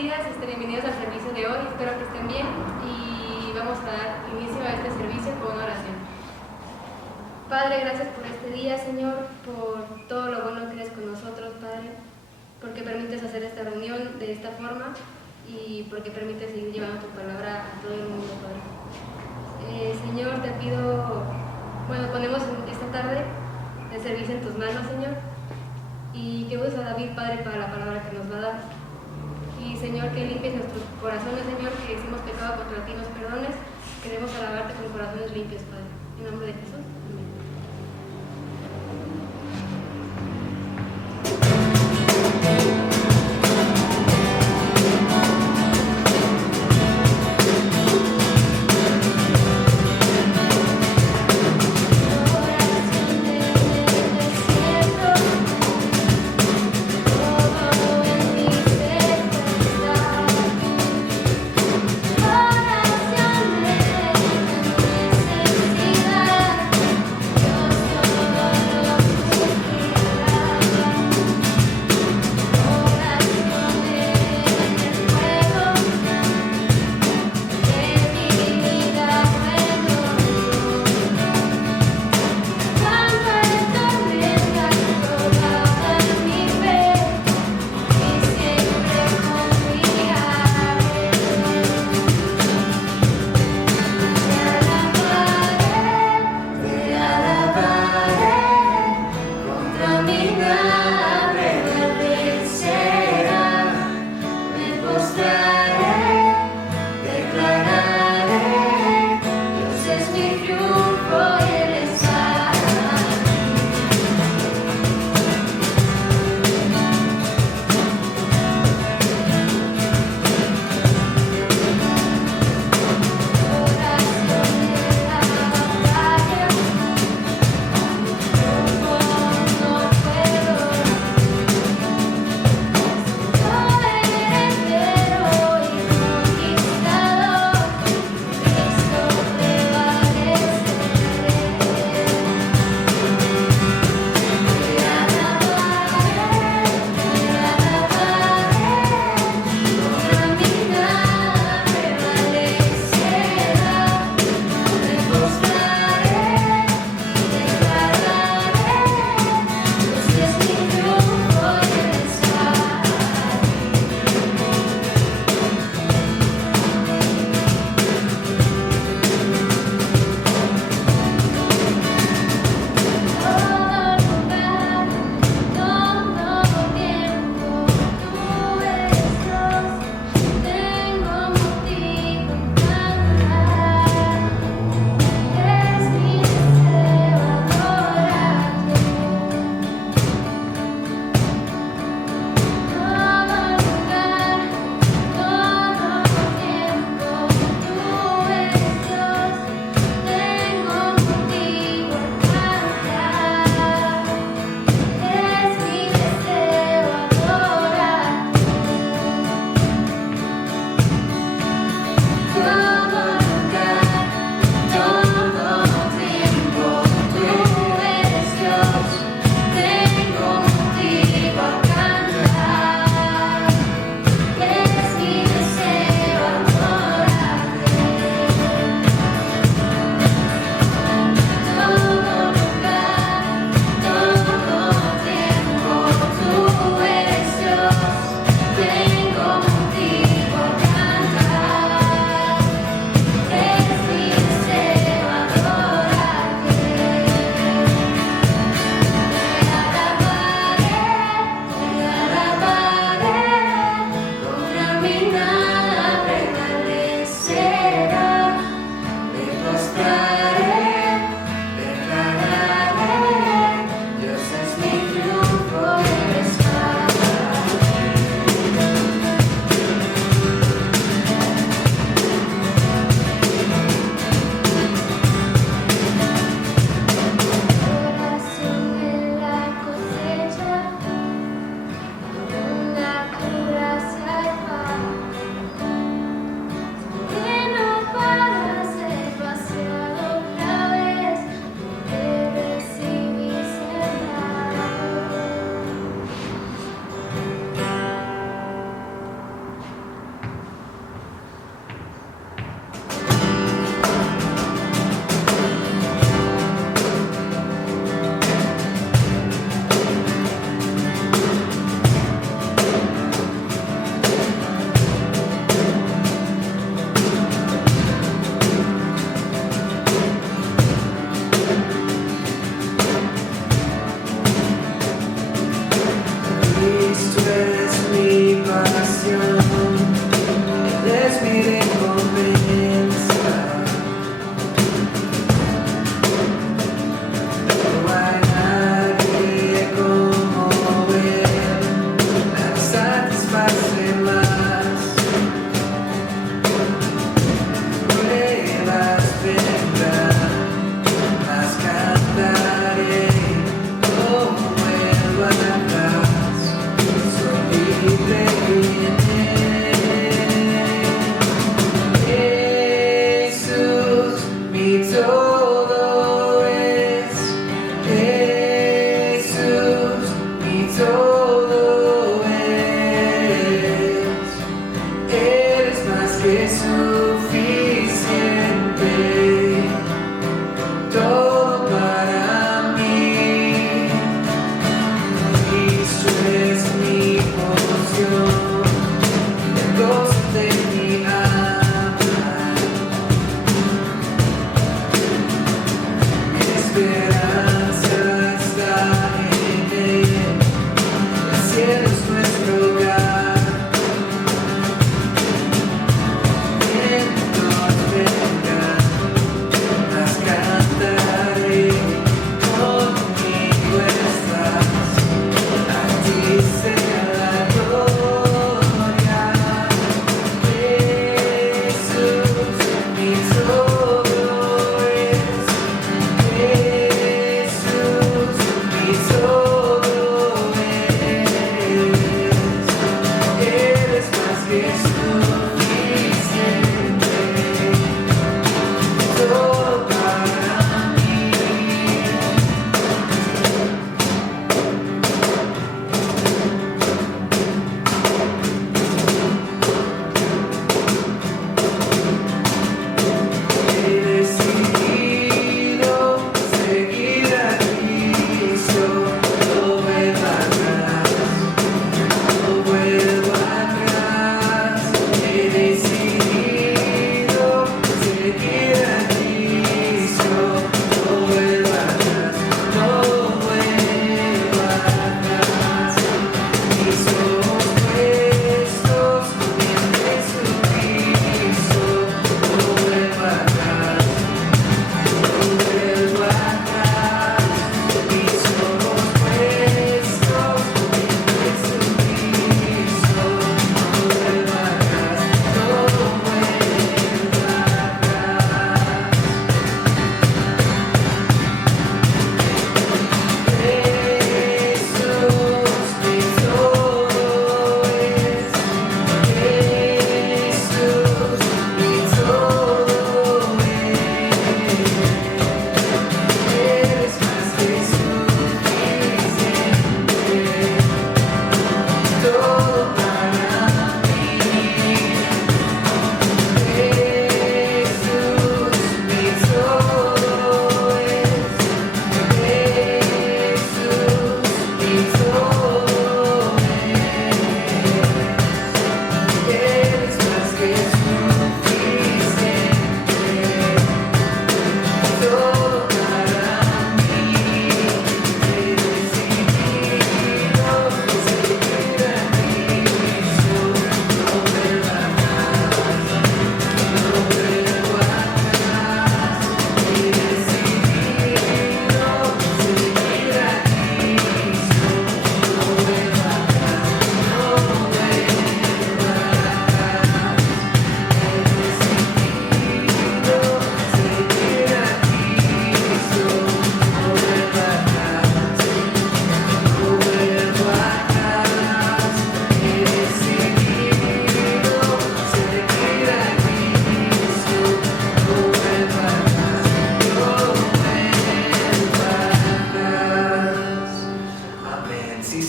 días, bienvenidos al servicio de hoy, espero que estén bien y vamos a dar inicio a este servicio con una oración. Padre, gracias por este día, Señor, por todo lo bueno que eres con nosotros, Padre, porque permites hacer esta reunión de esta forma y porque permites seguir llevando tu palabra a todo el mundo, Padre. Señor, te pido, ponemos esta tarde el servicio en tus manos, Señor, y que uses a David, Padre, para la palabra que nos va a dar. Y Señor, que limpies nuestros corazones, Señor, que si hemos pecado contra ti, nos perdones. Queremos alabarte con corazones limpios, Padre. En nombre de Jesús. Amén. Oración de necesidad.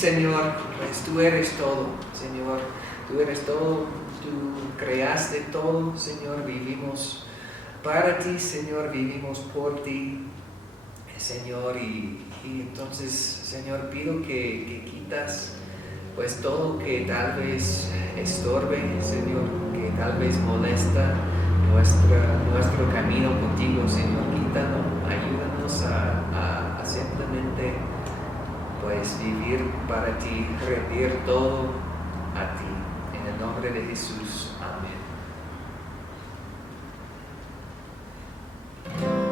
Señor, pues tú eres todo, Señor, tú eres todo, tú creaste todo, Señor, vivimos para ti, Señor, vivimos por ti, Señor, y entonces, Señor, pido que quitas pues todo que tal vez estorbe, Señor, que tal vez molesta nuestro camino contigo, Señor, quítalo, ayúdanos a simplemente pues vivir para ti, rendir todo a ti, en el nombre de Jesús, amén. Tu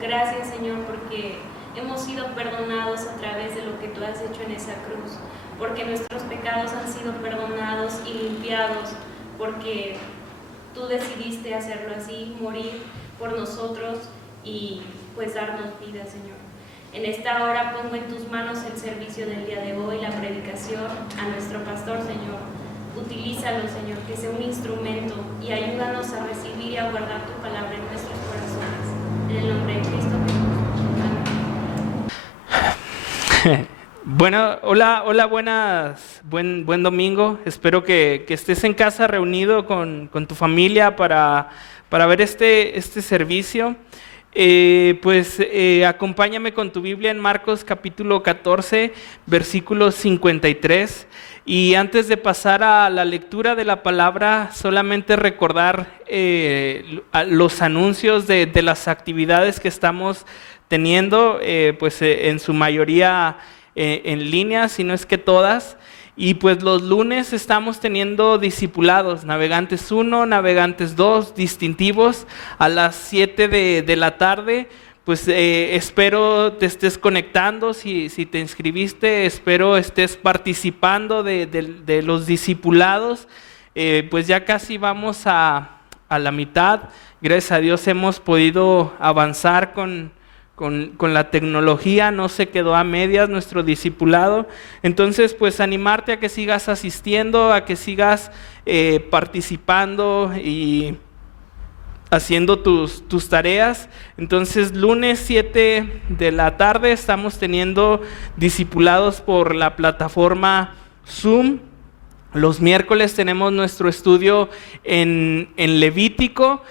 Gracias, Señor, porque hemos sido perdonados a través de lo que tú has hecho en esa cruz, porque nuestros pecados han sido perdonados y limpiados, porque tú decidiste hacerlo así, morir por nosotros y pues darnos vida, Señor. En esta hora pongo en tus manos el servicio del día de hoy, la predicación, a nuestro pastor, Señor. Utilízalo, Señor, que sea un instrumento y ayúdanos a recibir y a guardar tu palabra en nuestros corazones. En el nombre de Cristo Jesús. Amén. Bueno, hola, buen domingo. Espero que estés en casa reunido con tu familia para ver este servicio. Acompáñame con tu Biblia en Marcos capítulo 14, versículo 53. Y antes de pasar a la lectura de la palabra, solamente recordar los anuncios de las actividades que estamos teniendo, en su mayoría en línea, si no es que todas. Y pues los lunes estamos teniendo discipulados, Navegantes 1, Navegantes 2, distintivos, a las 7 de la tarde. Pues espero te estés conectando, si te inscribiste, espero estés participando de los discipulados. Pues ya casi vamos a la mitad. Gracias a Dios hemos podido avanzar con la tecnología, no se quedó a medias nuestro discipulado. Entonces, pues animarte a que sigas asistiendo, a que sigas participando y haciendo tus tareas. Entonces, lunes 7 de la tarde estamos teniendo discipulados por la plataforma Zoom. Los miércoles tenemos nuestro estudio en Levítico.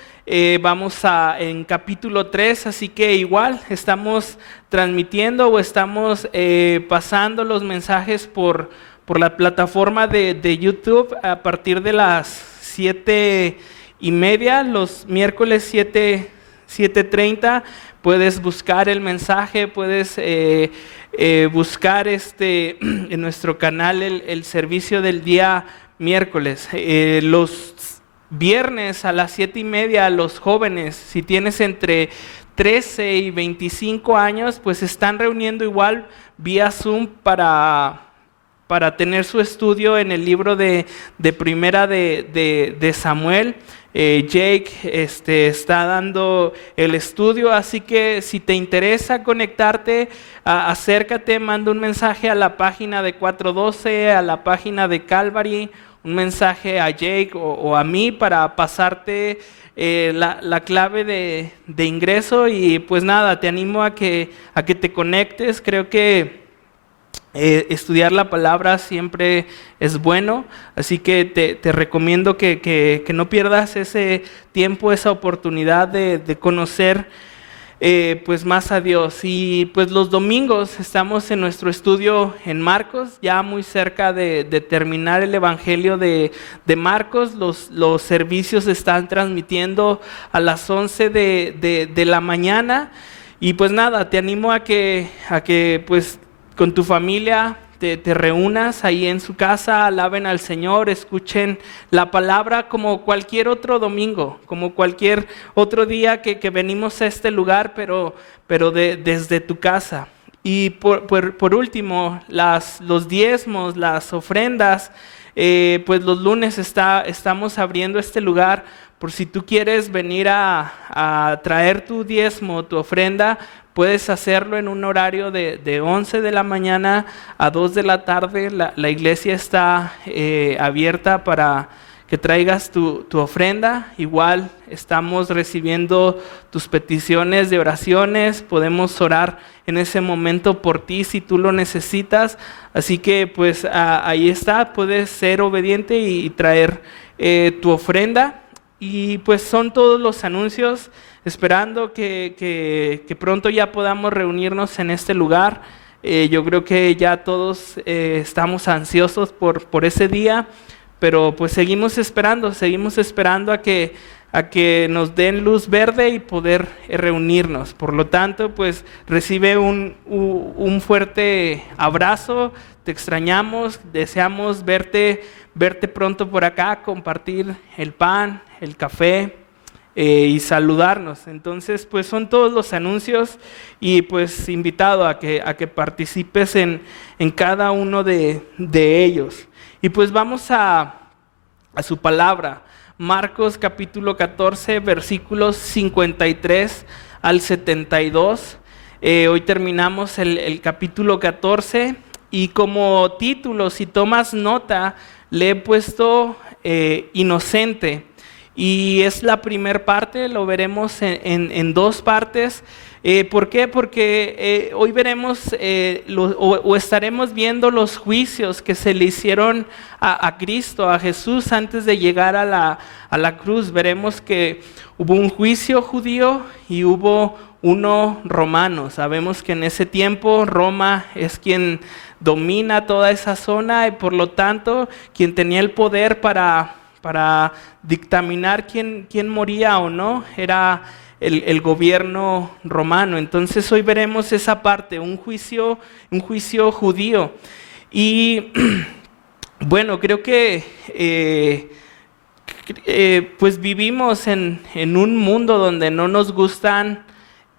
Vamos en capítulo 3, así que igual estamos transmitiendo o estamos pasando los mensajes por la plataforma de YouTube a partir de las 7:30, los miércoles 7:30. Puedes buscar el mensaje, puedes buscar en nuestro canal el servicio del día miércoles. Los viernes a las 7:30, los jóvenes, si tienes entre 13 y 25 años, pues se están reuniendo igual vía Zoom para tener su estudio en el libro de Primera de Samuel. Jake está dando el estudio, así que si te interesa conectarte, acércate, manda un mensaje a la página de 412, a la página de Calvary, un mensaje a Jake o a mí para pasarte la clave de ingreso. Y pues nada, te animo a que te conectes. Creo que estudiar la palabra siempre es bueno, así que te recomiendo que no pierdas ese tiempo, esa oportunidad de conocer pues más a Dios. Y pues los domingos estamos en nuestro estudio en Marcos, ya muy cerca de terminar el Evangelio de Marcos. Los servicios se están transmitiendo a las 11 de la mañana. Y pues nada, te animo a que pues con tu familia te reúnas ahí en su casa, alaben al Señor, escuchen la palabra como cualquier otro domingo, como cualquier otro día que venimos a este lugar, pero desde tu casa. Y por último, los diezmos, las ofrendas, pues los lunes estamos abriendo este lugar por si tú quieres venir a traer tu diezmo, tu ofrenda. Puedes hacerlo en un horario de 11 de la mañana a 2 de la tarde. La iglesia está abierta para que traigas tu ofrenda. Igual estamos recibiendo tus peticiones de oraciones. Podemos orar en ese momento por ti si tú lo necesitas. Así que pues ahí está, puedes ser obediente y traer tu ofrenda. Y pues son todos los anuncios, esperando que pronto ya podamos reunirnos en este lugar. Yo creo que ya todos estamos ansiosos por ese día, pero pues seguimos esperando a que nos den luz verde y poder reunirnos. Por lo tanto, pues recibe un fuerte abrazo, te extrañamos, deseamos verte pronto por acá, compartir el pan, el café y saludarnos. Entonces, pues son todos los anuncios y pues invitado a que participes en cada uno de ellos. Y pues vamos a su palabra. Marcos capítulo 14, versículos 53 al 72. Hoy terminamos el capítulo 14 y como título, si tomas nota, le he puesto inocente. Y es la primera parte, lo veremos en dos partes. ¿Por qué? Porque hoy veremos o estaremos viendo los juicios que se le hicieron a Cristo, a Jesús, antes de llegar a la cruz. Veremos que hubo un juicio judío y hubo uno romano. Sabemos que en ese tiempo Roma es quien domina toda esa zona y por lo tanto quien tenía el poder para dictaminar quién moría o no era el gobierno romano. Entonces hoy veremos esa parte, un juicio judío. Y bueno, creo que pues vivimos en un mundo donde no nos gustan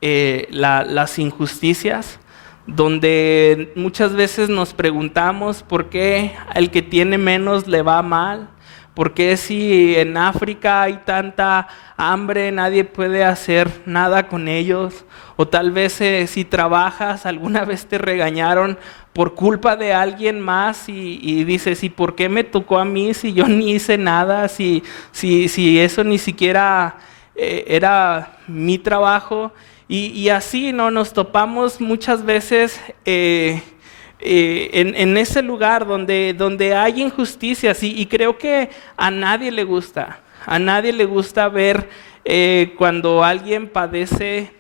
las injusticias, donde muchas veces nos preguntamos por qué al que tiene menos le va mal. ¿Por qué si en África hay tanta hambre nadie puede hacer nada con ellos? O tal vez si trabajas, alguna vez te regañaron por culpa de alguien más y dices, ¿y por qué me tocó a mí si yo ni hice nada? Si eso ni siquiera era mi trabajo. Y así ¿no? Nos topamos muchas veces en ese lugar donde hay injusticias y creo que a nadie le gusta ver cuando alguien padece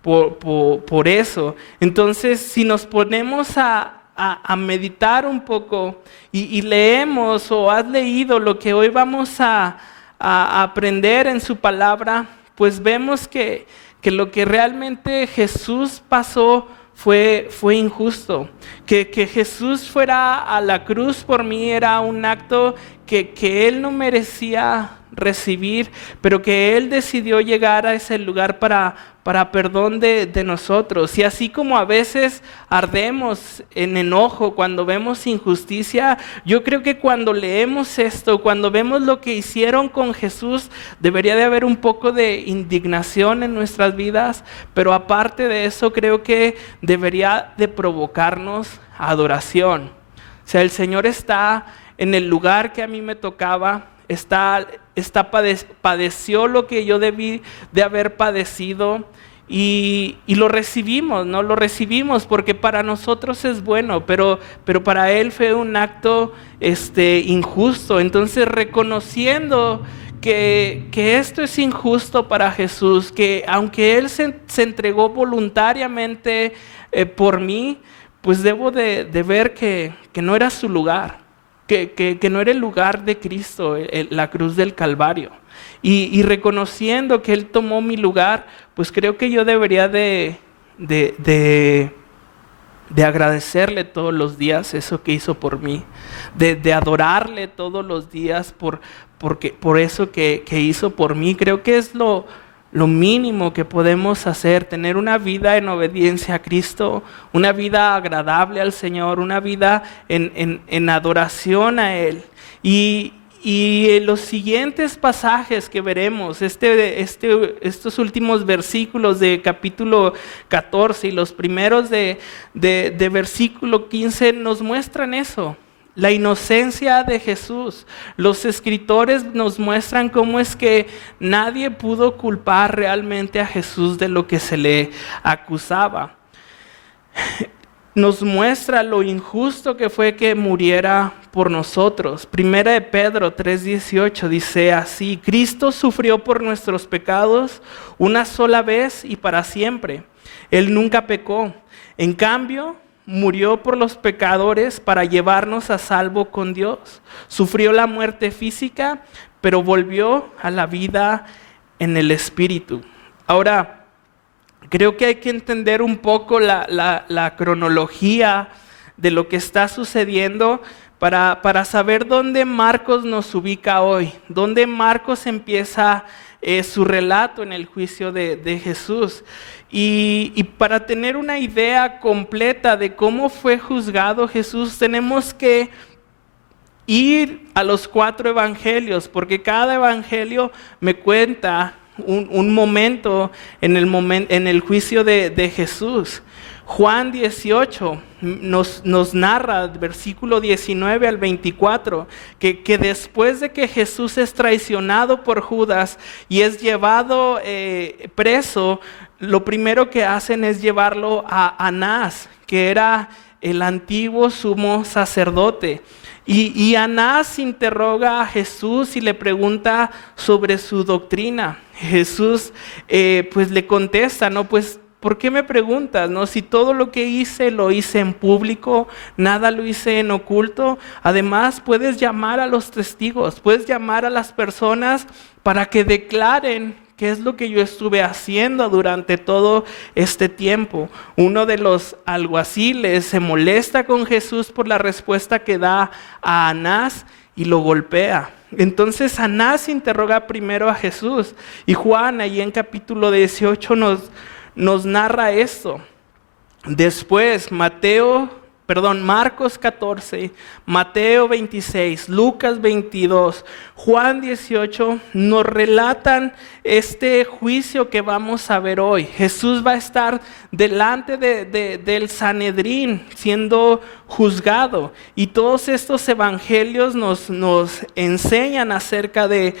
por eso. Entonces, si nos ponemos a meditar un poco y leemos o has leído lo que hoy vamos a aprender en su palabra, pues vemos que lo que realmente Jesús pasó fue injusto. Que Jesús fuera a la cruz por mí era un acto que Él no merecía recibir, pero que Él decidió llegar a ese lugar para perdón de nosotros. Y así como a veces ardemos en enojo cuando vemos injusticia, yo creo que cuando leemos esto, cuando vemos lo que hicieron con Jesús, debería de haber un poco de indignación en nuestras vidas, pero aparte de eso creo que debería de provocarnos adoración. O sea, el Señor está en el lugar que a mí me tocaba, padeció lo que yo debí de haber padecido y lo recibimos, ¿no? Lo recibimos porque para nosotros es bueno, pero para Él fue un acto injusto. Entonces, reconociendo que esto es injusto para Jesús, que aunque Él se entregó voluntariamente por mí, pues debo de ver que no era su lugar. Que no era el lugar de Cristo, la cruz del Calvario. Y reconociendo que Él tomó mi lugar, pues creo que yo debería de agradecerle todos los días eso que hizo por mí, de adorarle todos los días por eso que hizo por mí. Creo que es lo mínimo que podemos hacer, tener una vida en obediencia a Cristo, una vida agradable al Señor, una vida en adoración a Él. Y en los siguientes pasajes que veremos, estos últimos versículos de capítulo 14 y los primeros de versículo 15 nos muestran eso. La inocencia de Jesús. Los escritores nos muestran cómo es que nadie pudo culpar realmente a Jesús de lo que se le acusaba. Nos muestra lo injusto que fue que muriera por nosotros. Primera de Pedro 3:18 dice así: Cristo sufrió por nuestros pecados una sola vez y para siempre. Él nunca pecó. En cambio, murió por los pecadores para llevarnos a salvo con Dios. Sufrió la muerte física, pero volvió a la vida en el Espíritu. Ahora, creo que hay que entender un poco la cronología de lo que está sucediendo para saber dónde Marcos nos ubica hoy, dónde Marcos empieza su relato en el juicio de Jesús. Y para tener una idea completa de cómo fue juzgado Jesús, tenemos que ir a los 4 evangelios, porque cada evangelio me cuenta un momento en el juicio de Jesús. Juan 18 nos narra, versículo 19 al 24, que después de que Jesús es traicionado por Judas y es llevado preso, lo primero que hacen es llevarlo a Anás, que era el antiguo sumo sacerdote. Y Anás interroga a Jesús y le pregunta sobre su doctrina. Jesús pues le contesta, ¿no? Pues, ¿por qué me preguntas, no? Si todo lo que hice lo hice en público, nada lo hice en oculto. Además, puedes llamar a los testigos, puedes llamar a las personas para que declaren qué es lo que yo estuve haciendo durante todo este tiempo. Uno de los alguaciles se molesta con Jesús por la respuesta que da a Anás y lo golpea. Entonces Anás interroga primero a Jesús, y Juan ahí en capítulo 18 nos narra esto. Después Marcos 14, Mateo 26, Lucas 22, Juan 18 nos relatan este juicio que vamos a ver hoy. Jesús va a estar delante del Sanedrín siendo juzgado, y todos estos evangelios nos enseñan acerca de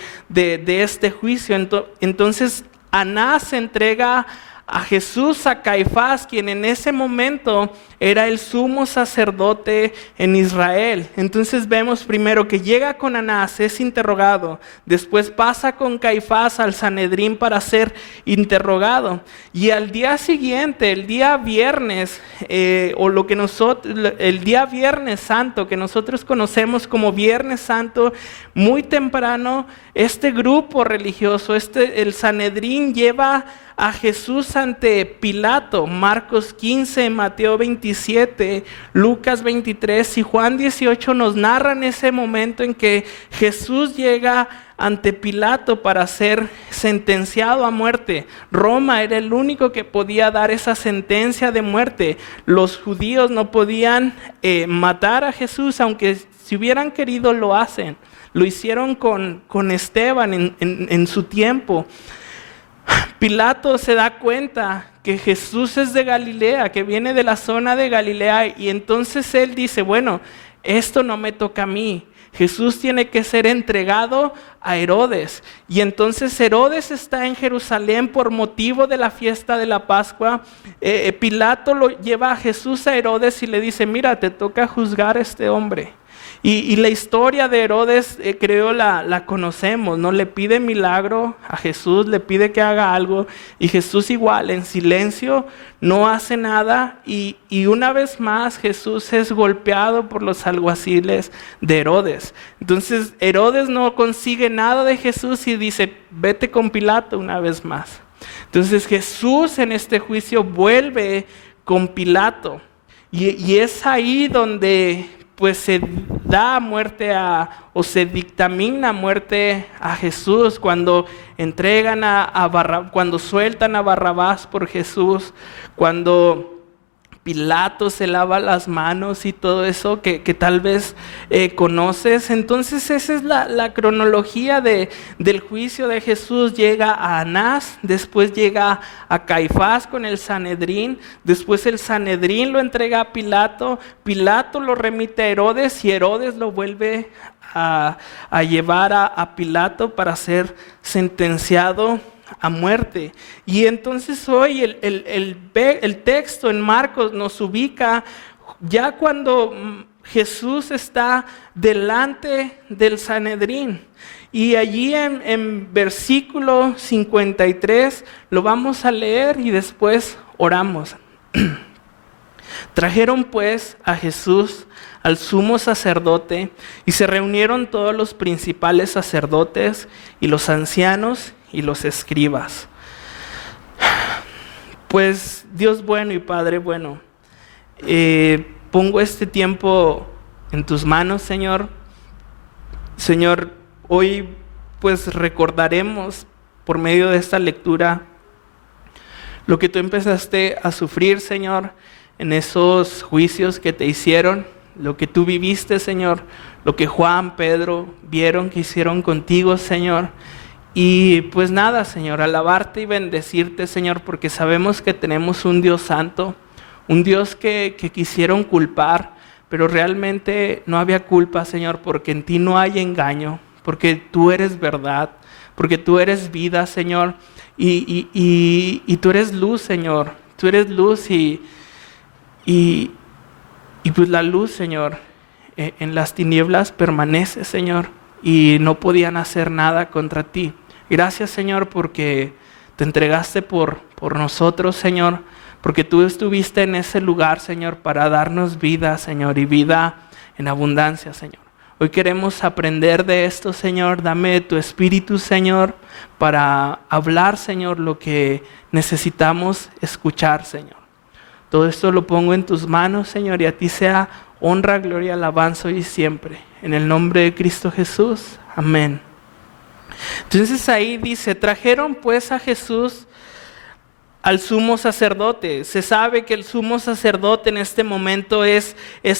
este juicio. Entonces Anás entrega a Jesús a Caifás, quien en ese momento era el sumo sacerdote en Israel. Entonces vemos primero que llega con Anás, es interrogado, después pasa con Caifás al Sanedrín para ser interrogado, y al día siguiente, el día viernes, el día Viernes Santo, que nosotros conocemos como Viernes Santo, muy temprano, este grupo religioso, el Sanedrín, lleva a Jesús ante Pilato. Marcos 15, Mateo 27, Lucas 23 y Juan 18 nos narran ese momento en que Jesús llega ante Pilato para ser sentenciado a muerte. Roma era el único que podía dar esa sentencia de muerte. Los judíos no podían matar a Jesús, aunque si hubieran querido lo hacen. Lo hicieron con Esteban en su tiempo. Pilato se da cuenta que Jesús es de Galilea, que viene de la zona de Galilea, y entonces él dice, bueno, esto no me toca a mí. Jesús tiene que ser entregado a Herodes. Y entonces Herodes está en Jerusalén por motivo de la fiesta de la Pascua. Pilato lo lleva a Jesús a Herodes y le dice, mira, te toca juzgar a este hombre. Y la historia de Herodes, creo la conocemos, ¿no? Le pide milagro a Jesús, le pide que haga algo, y Jesús igual, en silencio, no hace nada, y una vez más Jesús es golpeado por los alguaciles de Herodes. Entonces Herodes no consigue nada de Jesús y dice, vete con Pilato una vez más. Entonces Jesús en este juicio vuelve con Pilato, y es ahí donde pues se da muerte o se dictamina muerte a Jesús, cuando entregan cuando sueltan a Barrabás por Jesús, cuando Pilato se lava las manos y todo eso que tal vez conoces. Entonces esa es la cronología del juicio de Jesús. Llega a Anás, después llega a Caifás con el Sanedrín, después el Sanedrín lo entrega a Pilato, Pilato lo remite a Herodes y Herodes lo vuelve a llevar a Pilato para ser sentenciado a muerte. Y entonces hoy el texto en Marcos nos ubica ya cuando Jesús está delante del Sanedrín. Y allí en versículo 53 lo vamos a leer y después oramos. Trajeron pues a Jesús al sumo sacerdote, y se reunieron todos los principales sacerdotes y los ancianos y los escribas. Pues Dios bueno y Padre bueno, pongo este tiempo en tus manos, Señor. Señor, hoy pues recordaremos por medio de esta lectura lo que tú empezaste a sufrir, Señor, en esos juicios que te hicieron, lo que tú viviste, Señor, lo que Juan, Pedro vieron que hicieron contigo, Señor. Y pues nada, Señor, alabarte y bendecirte, Señor, porque sabemos que tenemos un Dios santo, un Dios que quisieron culpar, pero realmente no había culpa, Señor, porque en ti no hay engaño, porque tú eres verdad, porque tú eres vida, Señor, y tú eres luz, Señor, tú eres luz y pues la luz, Señor, en las tinieblas permanece, Señor, y no podían hacer nada contra ti. Gracias, Señor, porque te entregaste por nosotros, Señor, porque tú estuviste en ese lugar, Señor, para darnos vida, Señor, y vida en abundancia, Señor. Hoy queremos aprender de esto, Señor. Dame tu espíritu, Señor, para hablar, Señor, lo que necesitamos escuchar, Señor. Todo esto lo pongo en tus manos, Señor, y a ti sea honra, gloria, alabanza hoy y siempre. En el nombre de Cristo Jesús. Amén. Entonces ahí dice, trajeron pues a Jesús al sumo sacerdote. Se sabe que el sumo sacerdote en este momento es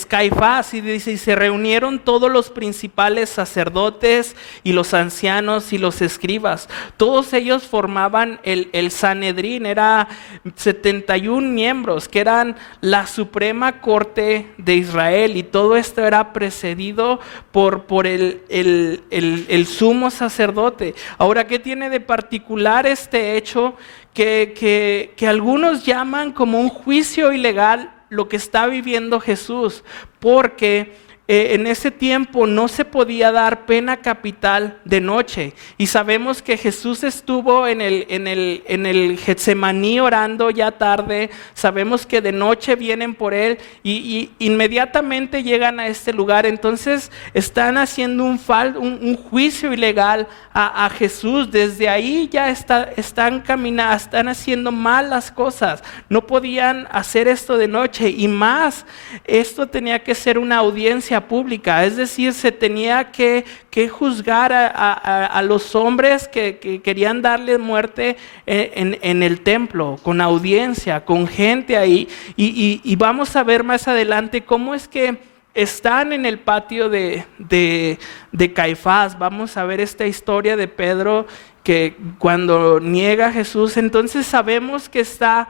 Caifás, y dice, y se reunieron todos los principales sacerdotes y los ancianos y los escribas. Todos ellos formaban el Sanedrín, era 71 miembros, que eran la suprema corte de Israel, y todo esto era precedido por el sumo sacerdote. Ahora, ¿qué tiene de particular este hecho? Que algunos llaman como un juicio ilegal lo que está viviendo Jesús, porque en ese tiempo no se podía dar pena capital de noche, y sabemos que Jesús estuvo en el Getsemaní orando ya tarde. Sabemos que de noche vienen por él y inmediatamente llegan a este lugar. Entonces están haciendo un juicio ilegal a Jesús. Desde ahí ya están haciendo mal las cosas. No podían hacer esto de noche, y más, esto tenía que ser una audiencia pública, es decir, se tenía que juzgar a los hombres que querían darle muerte en el templo, con audiencia, con gente ahí, y vamos a ver más adelante cómo es que están en el patio de Caifás. Vamos a ver esta historia de Pedro, que cuando niega a Jesús, entonces sabemos que está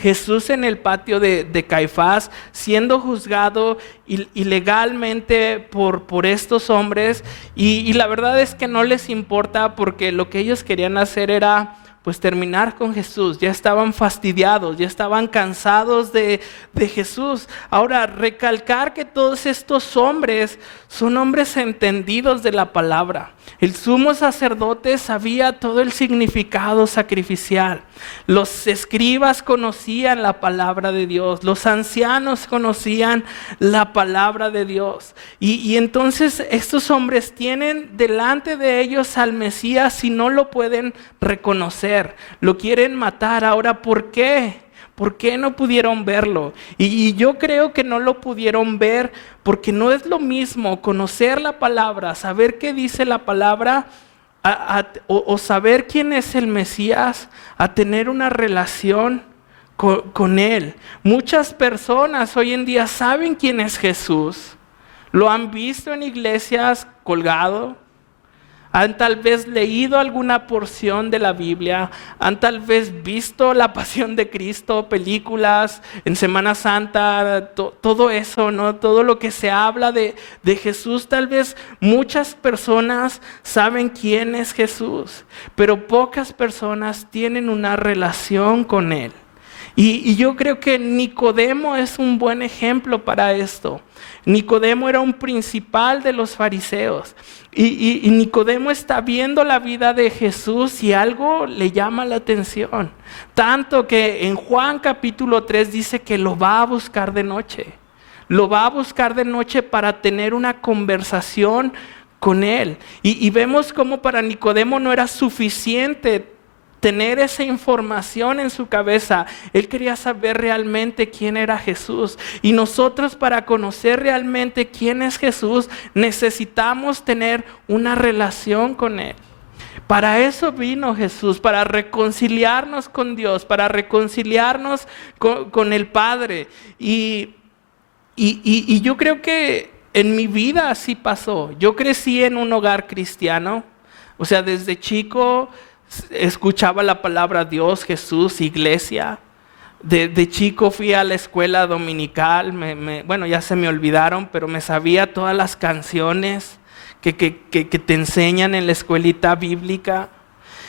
Jesús en el patio de Caifás, siendo juzgado ilegalmente por estos hombres, y la verdad es que no les importa, porque lo que ellos querían hacer era pues terminar con Jesús. Ya estaban fastidiados, ya estaban cansados de Jesús. Ahora, recalcar que todos estos hombres son hombres entendidos de la palabra. El sumo sacerdote sabía todo el significado sacrificial. Los escribas conocían la palabra de Dios. Los ancianos conocían la palabra de Dios. Y entonces estos hombres tienen delante de ellos al Mesías y no lo pueden reconocer. Lo quieren matar. Ahora, ¿por qué? ¿Por qué no pudieron verlo? Y yo creo que no lo pudieron ver porque no es lo mismo conocer la palabra, saber qué dice la palabra, o saber quién es el Mesías, a tener una relación con Él. Muchas personas hoy en día saben quién es Jesús, lo han visto en iglesias colgado, han tal vez leído alguna porción de la Biblia, han tal vez visto la Pasión de Cristo, películas en Semana Santa, todo eso, ¿no? Todo lo que se habla de Jesús. Tal vez muchas personas saben quién es Jesús, pero pocas personas tienen una relación con Él. Y yo creo que Nicodemo es un buen ejemplo para esto. Nicodemo era un principal de los fariseos. Y Nicodemo está viendo la vida de Jesús y algo le llama la atención. Tanto que en Juan capítulo 3 dice que lo va a buscar de noche. Lo va a buscar de noche para tener una conversación con él. Y vemos cómo para Nicodemo no era suficiente tener esa información en su cabeza. Él quería saber realmente quién era Jesús. Y nosotros, para conocer realmente quién es Jesús, necesitamos tener una relación con Él. Para eso vino Jesús, para reconciliarnos con Dios, para reconciliarnos con el Padre. Y yo creo que en mi vida así pasó. Yo crecí en un hogar cristiano, o sea, desde chico escuchaba la palabra Dios, Jesús, iglesia. De chico fui a la escuela dominical, bueno, ya se me olvidaron, pero me sabía todas las canciones que te enseñan en la escuelita bíblica.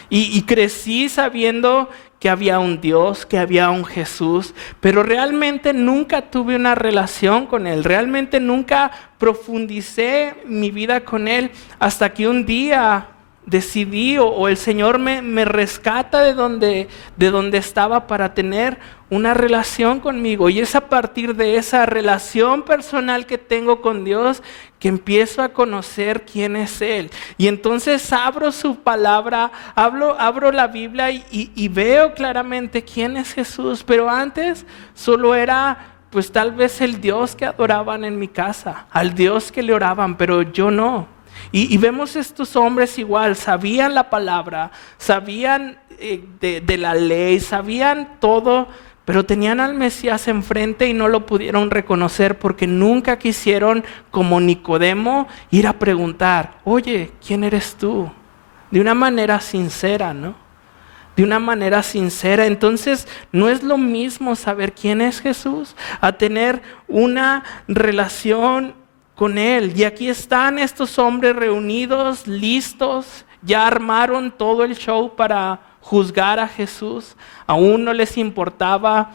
Y crecí sabiendo que había un Dios, que había un Jesús, pero realmente nunca tuve una relación con Él, realmente nunca profundicé mi vida con Él, hasta que un día decidí o el Señor me rescata de donde estaba para tener una relación conmigo. Y es a partir de esa relación personal que tengo con Dios que empiezo a conocer quién es Él. Y entonces abro su palabra, abro la Biblia y veo claramente quién es Jesús. Pero antes solo era pues tal vez el Dios que adoraban en mi casa, al Dios que le oraban, pero yo no. Y vemos estos hombres igual, sabían la palabra, sabían de la ley, sabían todo, pero tenían al Mesías enfrente y no lo pudieron reconocer porque nunca quisieron, como Nicodemo, ir a preguntar, oye, ¿quién eres tú? De una manera sincera, ¿no? De una manera sincera. Entonces, no es lo mismo saber quién es Jesús a tener una relación con Él. Y aquí están estos hombres reunidos, listos, ya armaron todo el show para juzgar a Jesús. Aún no les importaba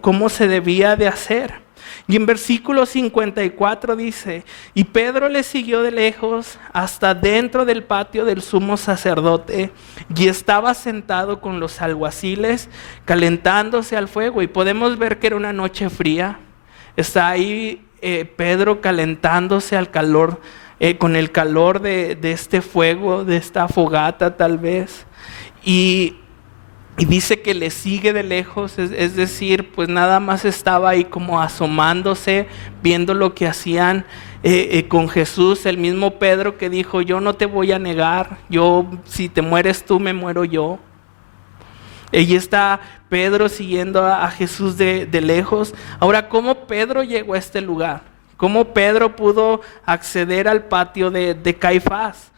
cómo se debía de hacer. Y en versículo 54 dice, y Pedro le siguió de lejos hasta dentro del patio del sumo sacerdote, y estaba sentado con los alguaciles calentándose al fuego. Y podemos ver que era una noche fría. Está ahí Pedro calentándose al calor, con el calor de este fuego, de esta fogata tal vez. Y dice que le sigue de lejos, es decir, pues nada más estaba ahí como asomándose, viendo lo que hacían con Jesús. El mismo Pedro que dijo, yo no te voy a negar, si te mueres tú, me muero yo. Ahí está Pedro siguiendo a Jesús de lejos. Ahora, ¿cómo Pedro llegó a este lugar? ¿Cómo Pedro pudo acceder al patio de Caifás?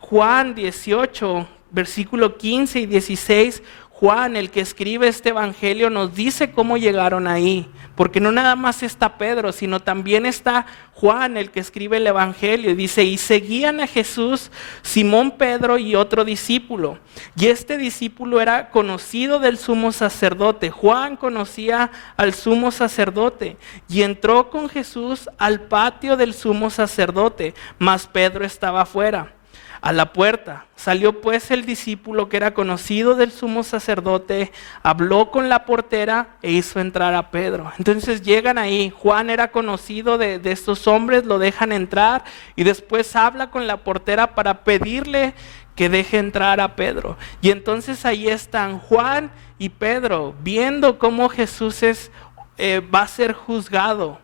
Juan 18, versículo 15 y 16, Juan, el que escribe este evangelio, nos dice cómo llegaron ahí. Porque no nada más está Pedro, sino también está Juan, el que escribe el evangelio. Dice, y seguían a Jesús Simón Pedro y otro discípulo. Y este discípulo era conocido del sumo sacerdote. Juan conocía al sumo sacerdote. Y entró con Jesús al patio del sumo sacerdote, mas Pedro estaba afuera, a la puerta. Salió pues el discípulo que era conocido del sumo sacerdote, habló con la portera e hizo entrar a Pedro. Entonces llegan ahí, Juan era conocido de estos hombres, lo dejan entrar y después habla con la portera para pedirle que deje entrar a Pedro. Y entonces ahí están Juan y Pedro viendo cómo Jesús va a ser juzgado.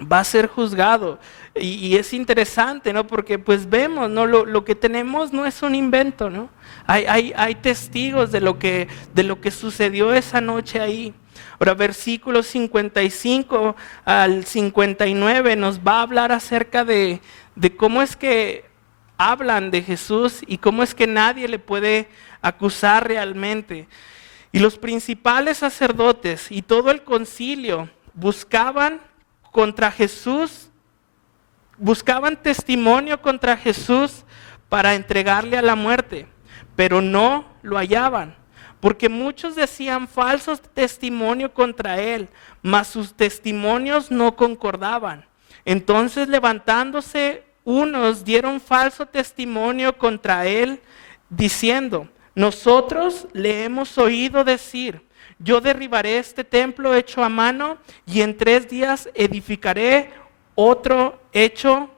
Va a ser juzgado. Y es interesante, ¿no? Porque pues vemos, ¿no? Lo que tenemos no es un invento, ¿no? Hay testigos de lo que sucedió esa noche ahí. Ahora, versículos 55 al 59 nos va a hablar acerca de cómo es que hablan de Jesús y cómo es que nadie le puede acusar realmente. Y los principales sacerdotes y todo el concilio buscaban testimonio contra Jesús para entregarle a la muerte, pero no lo hallaban, porque muchos decían falsos testimonio contra él, mas sus testimonios no concordaban. Entonces, levantándose unos, dieron falso testimonio contra él, diciendo, nosotros le hemos oído decir, yo derribaré este templo hecho a mano y en 3 días edificaré otro hecho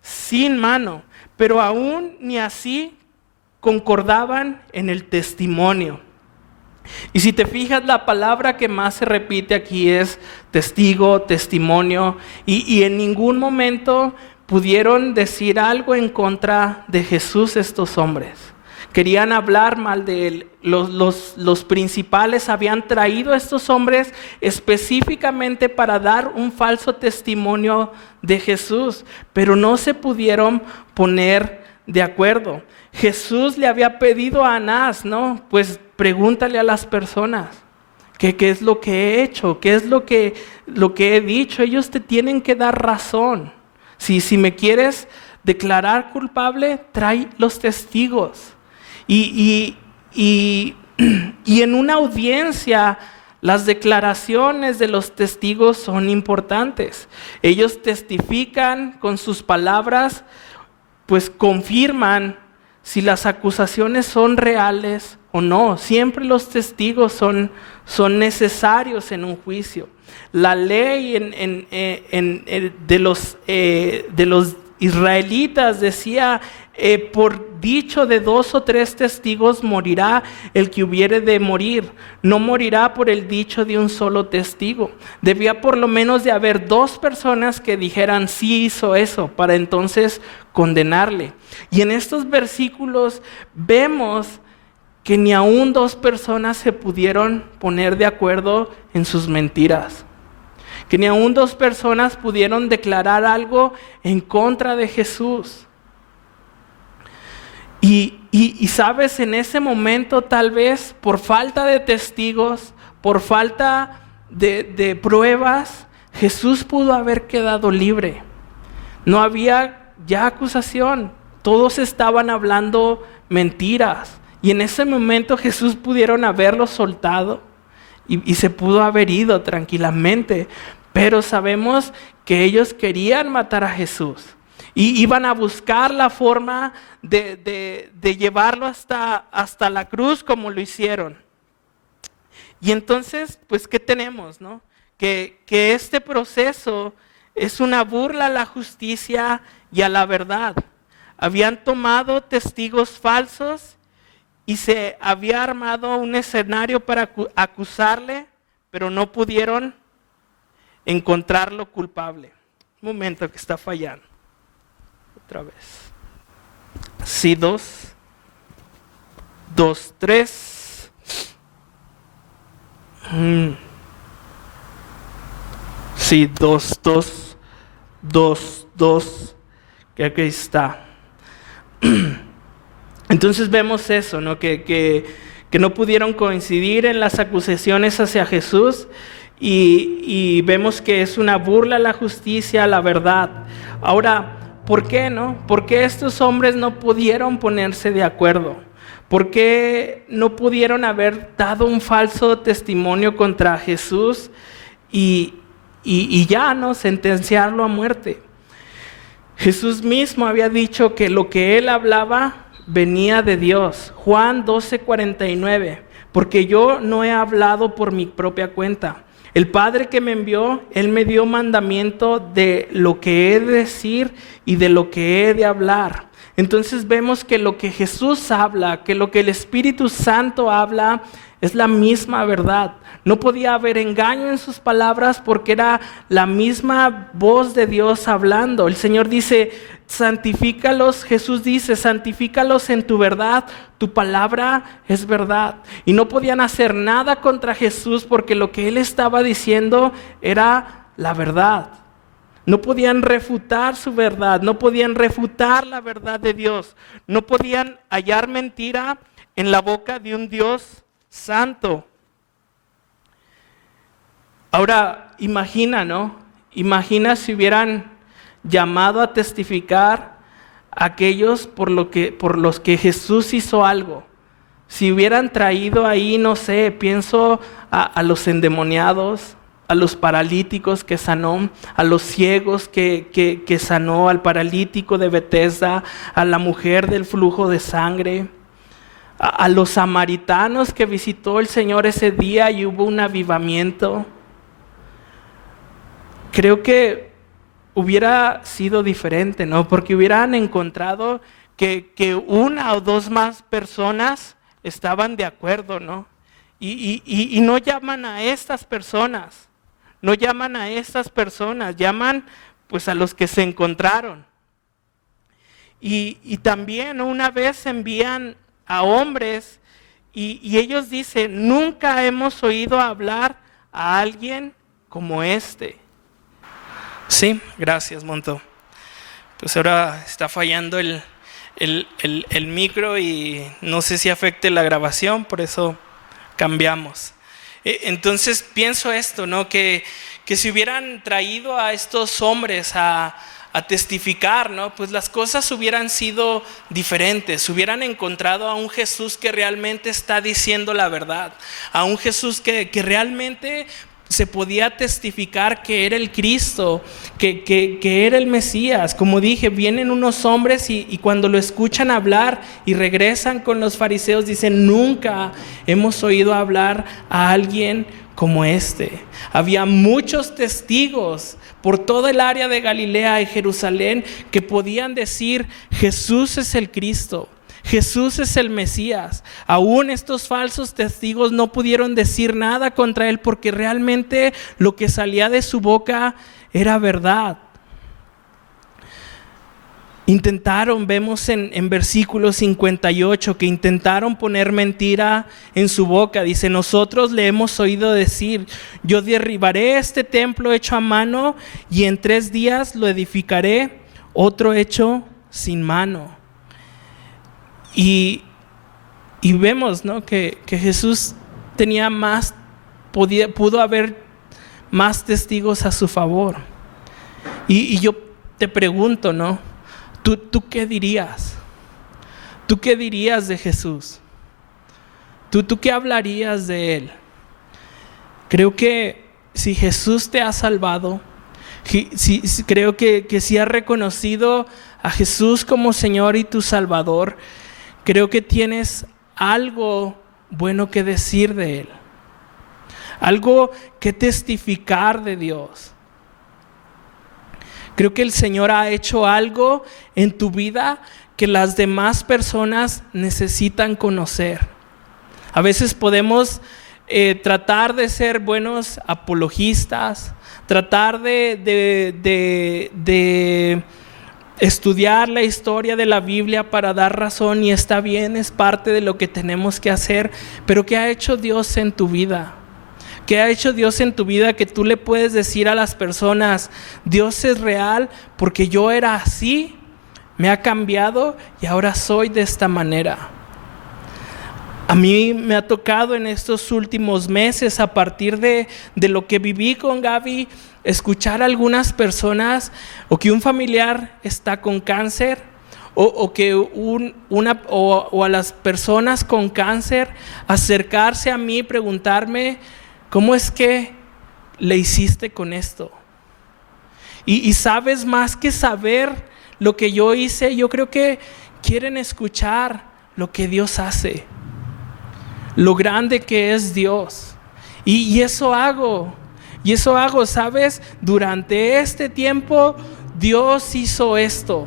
sin mano. Pero aún ni así concordaban en el testimonio. Y si te fijas, la palabra que más se repite aquí es testigo, testimonio, y en ningún momento pudieron decir algo en contra de Jesús estos hombres. querían hablar mal de él. Los principales habían traído a estos hombres específicamente para dar un falso testimonio de Jesús, pero no se pudieron poner de acuerdo. Jesús le había pedido a Anás, ¿no? Pues pregúntale a las personas, ¿qué es lo que he hecho? ¿Qué es lo que he dicho? Ellos te tienen que dar razón. Si me quieres declarar culpable, trae los testigos. Y en una audiencia, las declaraciones de los testigos son importantes. Ellos testifican con sus palabras, pues confirman si las acusaciones son reales o no. Siempre los testigos son necesarios en un juicio. La ley de los israelitas decía, por dicho de 2 o 3 testigos morirá el que hubiere de morir. No morirá por el dicho de un solo testigo. Debía por lo menos de haber 2 personas que dijeran sí hizo eso, para entonces condenarle. Y en estos versículos vemos que ni aún 2 personas se pudieron poner de acuerdo en sus mentiras. Que ni aún 2 personas pudieron declarar algo en contra de Jesús. Y sabes, en ese momento tal vez por falta de testigos, por falta de pruebas, Jesús pudo haber quedado libre. No había ya acusación, todos estaban hablando mentiras. Y en ese momento Jesús pudieron haberlo soltado y se pudo haber ido tranquilamente. Pero sabemos que ellos querían matar a Jesús. Y iban a buscar la forma de llevarlo hasta la cruz como lo hicieron. Y entonces, pues, ¿qué tenemos, no? Que este proceso es una burla a la justicia y a la verdad. Habían tomado testigos falsos y se había armado un escenario para acusarle, pero no pudieron encontrarlo culpable. Un momento que está fallando. Otra vez. Sí, 2, 3. Sí, 2, que aquí está. Entonces vemos eso, ¿no? Que no pudieron coincidir en las acusaciones hacia Jesús y vemos que es una burla a la justicia, a la verdad. Ahora, ¿por qué no? ¿Por qué estos hombres no pudieron ponerse de acuerdo? ¿Por qué no pudieron haber dado un falso testimonio contra Jesús y ya, ¿no? Sentenciarlo a muerte? Jesús mismo había dicho que lo que él hablaba venía de Dios. Juan 12:49, porque yo no he hablado por mi propia cuenta. El Padre que me envió, Él me dio mandamiento de lo que he de decir y de lo que he de hablar. Entonces vemos que lo que Jesús habla, que lo que el Espíritu Santo habla, es la misma verdad. No podía haber engaño en sus palabras porque era la misma voz de Dios hablando. El Señor dice, santifícalos, Jesús dice, santifícalos en tu verdad, tu palabra es verdad. Y no podían hacer nada contra Jesús porque lo que Él estaba diciendo era la verdad. No podían refutar su verdad, no podían refutar la verdad de Dios. No podían hallar mentira en la boca de un Dios santo. Ahora, imagina, ¿no? Imagina si hubieran llamado a testificar a aquellos por los que Jesús hizo algo. Si hubieran traído ahí, no sé, pienso a los endemoniados, a los paralíticos que sanó, a los ciegos que sanó, al paralítico de Betesda, a la mujer del flujo de sangre, a los samaritanos que visitó el Señor ese día y hubo un avivamiento. Creo que hubiera sido diferente, ¿no? Porque hubieran encontrado que 1 o 2 más personas estaban de acuerdo, ¿no? Y no llaman a estas personas, llaman pues a los que se encontraron. Y también, ¿no? Una vez envían a hombres y ellos dicen, nunca hemos oído hablar a alguien como este. Sí, gracias, Monto. Pues ahora está fallando el micro y no sé si afecte la grabación, por eso cambiamos. Entonces pienso esto, ¿no? Que si hubieran traído a estos hombres a testificar, ¿no? Pues las cosas hubieran sido diferentes, hubieran encontrado a un Jesús que realmente está diciendo la verdad, a un Jesús que realmente se podía testificar que era el Cristo, que era el Mesías. Como dije, vienen unos hombres y cuando lo escuchan hablar y regresan con los fariseos, dicen, nunca hemos oído hablar a alguien como este. Había muchos testigos por toda el área de Galilea y Jerusalén que podían decir, Jesús es el Cristo, Jesús es el Mesías. Aún estos falsos testigos no pudieron decir nada contra él porque realmente lo que salía de su boca era verdad. Intentaron, vemos en versículo 58, que intentaron poner mentira en su boca. Dice, nosotros le hemos oído decir, yo derribaré este templo hecho a mano y en 3 días lo edificaré, otro hecho sin mano. Y vemos, ¿no? que Jesús tenía más, pudo haber más testigos a su favor. Y yo te pregunto, ¿no? ¿Tú qué dirías? ¿Tú qué dirías de Jesús? ¿Tú qué hablarías de Él? Creo que si Jesús te ha salvado, creo que si has reconocido a Jesús como Señor y tu Salvador, creo que tienes algo bueno que decir de Él, algo que testificar de Dios. Creo que el Señor ha hecho algo en tu vida que las demás personas necesitan conocer. A veces podemos tratar de ser buenos apologistas, tratar de estudiar la historia de la Biblia para dar razón, y está bien, es parte de lo que tenemos que hacer, pero ¿qué ha hecho Dios en tu vida? ¿Qué ha hecho Dios en tu vida que tú le puedes decir a las personas, Dios es real porque yo era así, me ha cambiado y ahora soy de esta manera? A mí me ha tocado en estos últimos meses, a partir de lo que viví con Gaby, escuchar a algunas personas o que un familiar está con cáncer o que a las personas con cáncer acercarse a mí y preguntarme, ¿cómo es que le hiciste con esto? Y sabes, más que saber lo que yo hice, yo creo que quieren escuchar lo que Dios hace, lo grande que es Dios. Y eso hago, ¿sabes? Durante este tiempo Dios hizo esto.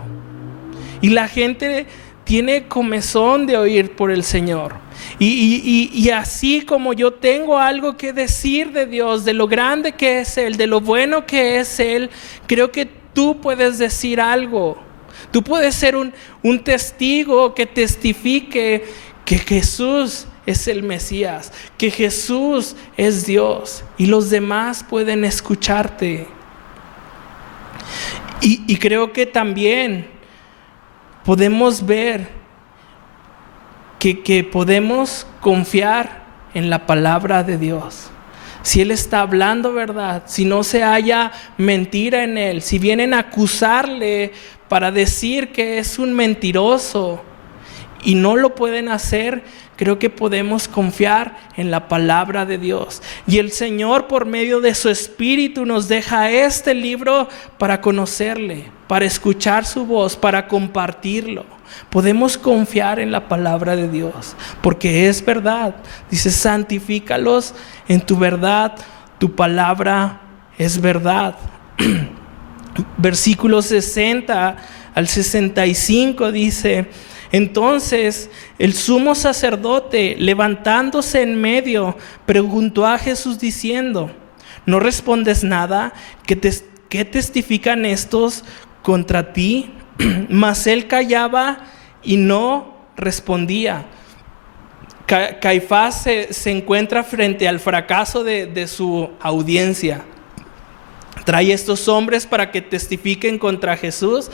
Y la gente tiene comezón de oír por el Señor. Y así como yo tengo algo que decir de Dios, de lo grande que es Él, de lo bueno que es Él, creo que tú puedes decir algo. Tú puedes ser un testigo que testifique que Jesús es el Mesías, que Jesús es Dios, y los demás pueden escucharte. Y creo que también podemos ver que podemos confiar en la palabra de Dios. Si Él está hablando verdad, si no se halla mentira en Él, si vienen a acusarle para decir que es un mentiroso y no lo pueden hacer, creo que podemos confiar en la palabra de Dios. Y el Señor, por medio de su Espíritu, nos deja este libro para conocerle, para escuchar su voz, para compartirlo. Podemos confiar en la palabra de Dios, porque es verdad. Dice, santifícalos en tu verdad, tu palabra es verdad. Versículos 60 al 65 dice, entonces el sumo sacerdote, levantándose en medio, preguntó a Jesús diciendo, ¿no respondes nada? ¿Qué testifican estos contra ti? Mas él callaba y no respondía. Caifás se encuentra frente al fracaso de su audiencia. Trae estos hombres para que testifiquen contra Jesús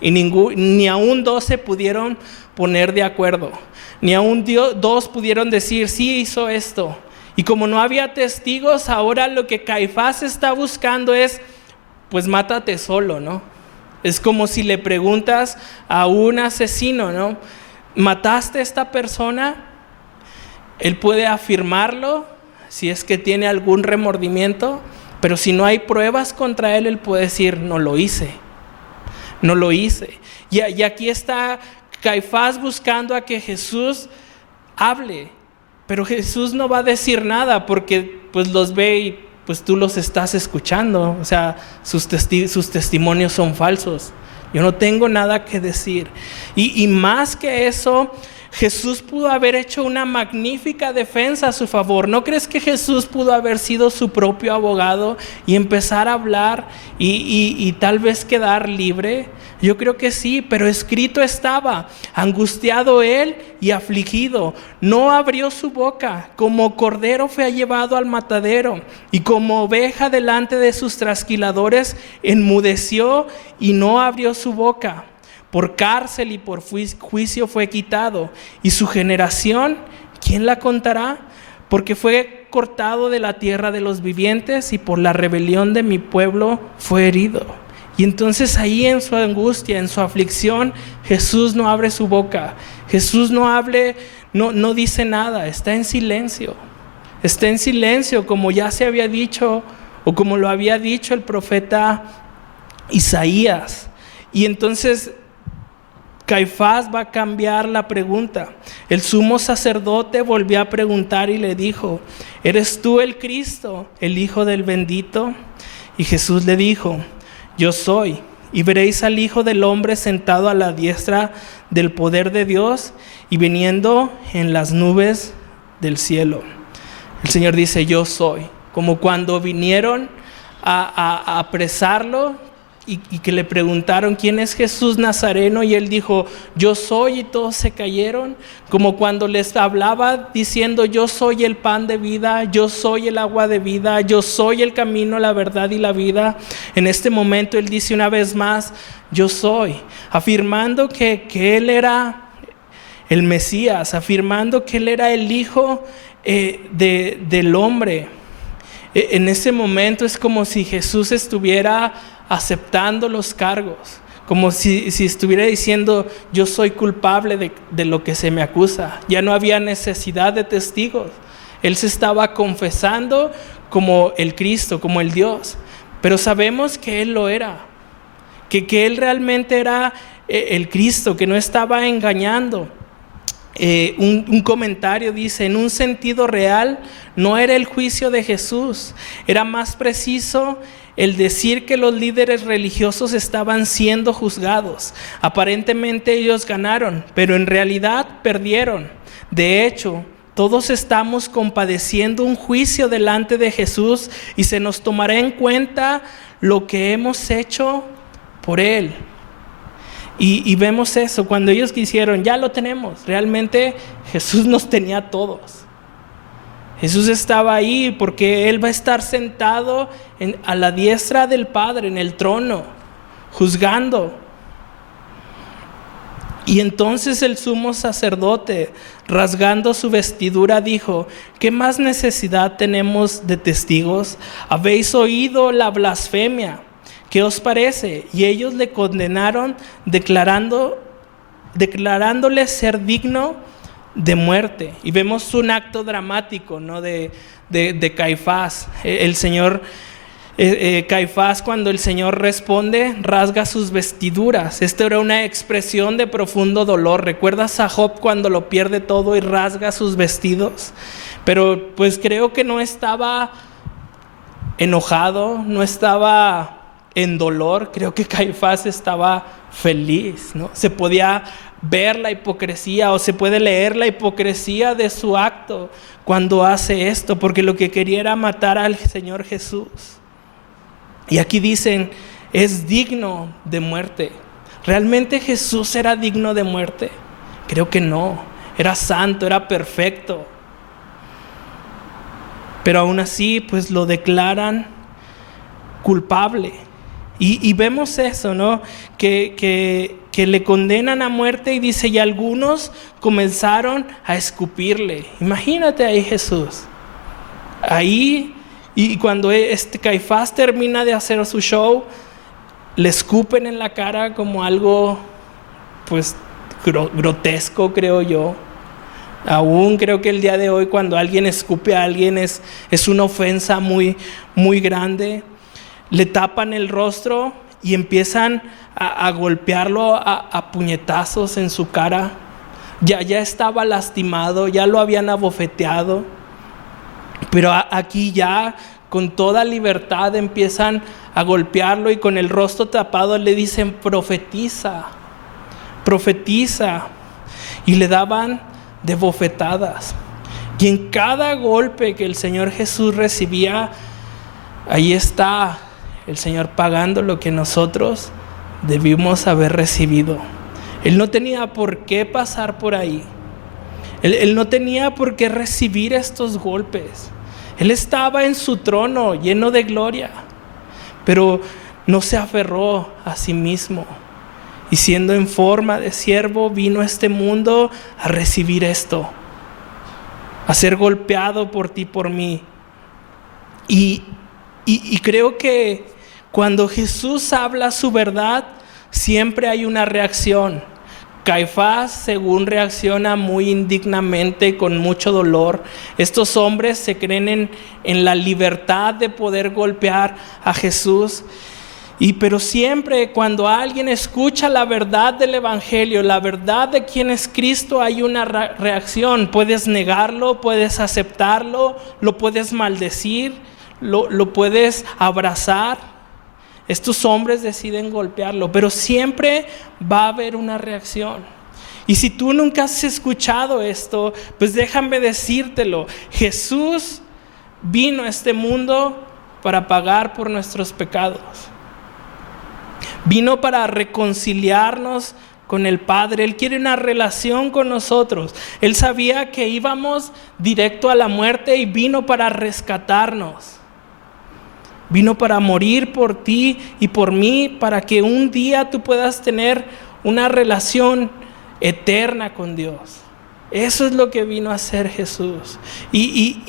y ni aún 2 se pudieron poner de acuerdo. Ni aún 2 pudieron decir, sí hizo esto. Y como no había testigos, ahora lo que Caifás está buscando es, pues mátate solo, ¿no? Es como si le preguntas a un asesino, ¿no? ¿Mataste a esta persona? Él puede afirmarlo si es que tiene algún remordimiento, pero si no hay pruebas contra él, él puede decir, no lo hice. Y aquí está Caifás buscando a que Jesús hable, pero Jesús no va a decir nada porque pues los ve y pues tú los estás escuchando. O sea, sus testimonios son falsos. Yo no tengo nada que decir. Y más que eso, Jesús pudo haber hecho una magnífica defensa a su favor. ¿No crees que Jesús pudo haber sido su propio abogado y empezar a hablar y tal vez quedar libre? Yo creo que sí, pero escrito estaba, angustiado él y afligido. No abrió su boca, como cordero fue llevado al matadero, y como oveja delante de sus trasquiladores, enmudeció y no abrió su boca. Por cárcel y por juicio fue quitado. Y su generación, ¿quién la contará? Porque fue cortado de la tierra de los vivientes y por la rebelión de mi pueblo fue herido. Y entonces ahí en su angustia, en su aflicción, Jesús no abre su boca. Jesús no dice nada, está en silencio. Está en silencio, como ya se había dicho, o como lo había dicho el profeta Isaías. Y entonces Caifás va a cambiar la pregunta. El sumo sacerdote volvió a preguntar y le dijo, ¿eres tú el Cristo, el Hijo del bendito? Y Jesús le dijo, yo soy, y veréis al Hijo del Hombre sentado a la diestra del poder de Dios y viniendo en las nubes del cielo. El Señor dice, yo soy. Como cuando vinieron a apresarlo y que le preguntaron quién es Jesús Nazareno, y él dijo, yo soy, y todos se cayeron. Como cuando les hablaba diciendo, yo soy el pan de vida, yo soy el agua de vida, yo soy el camino, la verdad y la vida. En este momento él dice una vez más, yo soy, afirmando que él era el Mesías, afirmando que él era el Hijo del hombre. En ese momento es como si Jesús estuviera aceptando los cargos, como si estuviera diciendo, yo soy culpable de lo que se me acusa. Ya no había necesidad de testigos. Él se estaba confesando como el Cristo, como el Dios. Pero sabemos que Él lo era, que Él realmente era el Cristo, que no estaba engañando. Un comentario dice, en un sentido real, no era el juicio de Jesús, era más preciso el decir que los líderes religiosos estaban siendo juzgados. Aparentemente ellos ganaron, pero en realidad perdieron. De hecho, todos estamos compadeciendo un juicio delante de Jesús y se nos tomará en cuenta lo que hemos hecho por Él. Y vemos eso, cuando ellos quisieron, ya lo tenemos. Realmente Jesús nos tenía a todos. Jesús estaba ahí porque Él va a estar sentado a la diestra del Padre, en el trono, juzgando. Y entonces el sumo sacerdote, rasgando su vestidura, dijo, ¿qué más necesidad tenemos de testigos? ¿Habéis oído la blasfemia? ¿Qué os parece? Y ellos le condenaron declarándole ser digno de muerte. Y vemos un acto dramático, ¿no? de Caifás. El Señor, Caifás, cuando el Señor responde, rasga sus vestiduras. Esta era una expresión de profundo dolor. ¿Recuerdas a Job cuando lo pierde todo y rasga sus vestidos? Pero pues creo que no estaba enojado, no estaba en dolor. Creo que Caifás estaba feliz, ¿no? Se podía ver la hipocresía, o se puede leer la hipocresía de su acto cuando hace esto, porque lo que quería era matar al Señor Jesús. Y aquí dicen, es digno de muerte. ¿Realmente Jesús era digno de muerte? Creo que no. era santo, era perfecto. Pero aún así, pues lo declaran culpable. Y vemos eso, ¿no? Que le condenan a muerte y dice, y algunos comenzaron a escupirle. Imagínate ahí Jesús. Ahí, y cuando Caifás termina de hacer su show, le escupen en la cara como algo, pues, grotesco, creo yo. Aún creo que el día de hoy cuando alguien escupe a alguien es una ofensa muy, muy grande. Le tapan el rostro y empiezan a golpearlo a puñetazos en su cara. Ya estaba lastimado, ya lo habían abofeteado. Pero aquí ya con toda libertad empiezan a golpearlo y con el rostro tapado le dicen profetiza. Y le daban de bofetadas. Y en cada golpe que el Señor Jesús recibía, ahí está el Señor pagando lo que nosotros debimos haber recibido. Él no tenía por qué pasar por ahí. Él no tenía por qué recibir estos golpes. Él estaba en su trono lleno de gloria, pero no se aferró a sí mismo. Y siendo en forma de siervo, vino a este mundo a recibir esto, a ser golpeado por ti, por mí. Y creo que cuando Jesús habla su verdad, siempre hay una reacción. Caifás, según reacciona muy indignamente, con mucho dolor. Estos hombres se creen en la libertad de poder golpear a Jesús. Pero siempre cuando alguien escucha la verdad del Evangelio, la verdad de quién es Cristo, hay una reacción. Puedes negarlo, puedes aceptarlo, lo puedes maldecir, lo puedes abrazar. Estos hombres deciden golpearlo, pero siempre va a haber una reacción. Y si tú nunca has escuchado esto, pues déjame decírtelo. Jesús vino a este mundo para pagar por nuestros pecados. Vino para reconciliarnos con el Padre. Él quiere una relación con nosotros. Él sabía que íbamos directo a la muerte y vino para rescatarnos. Vino para morir por ti y por mí, para que un día tú puedas tener una relación eterna con Dios. Eso es lo que vino a hacer Jesús. Y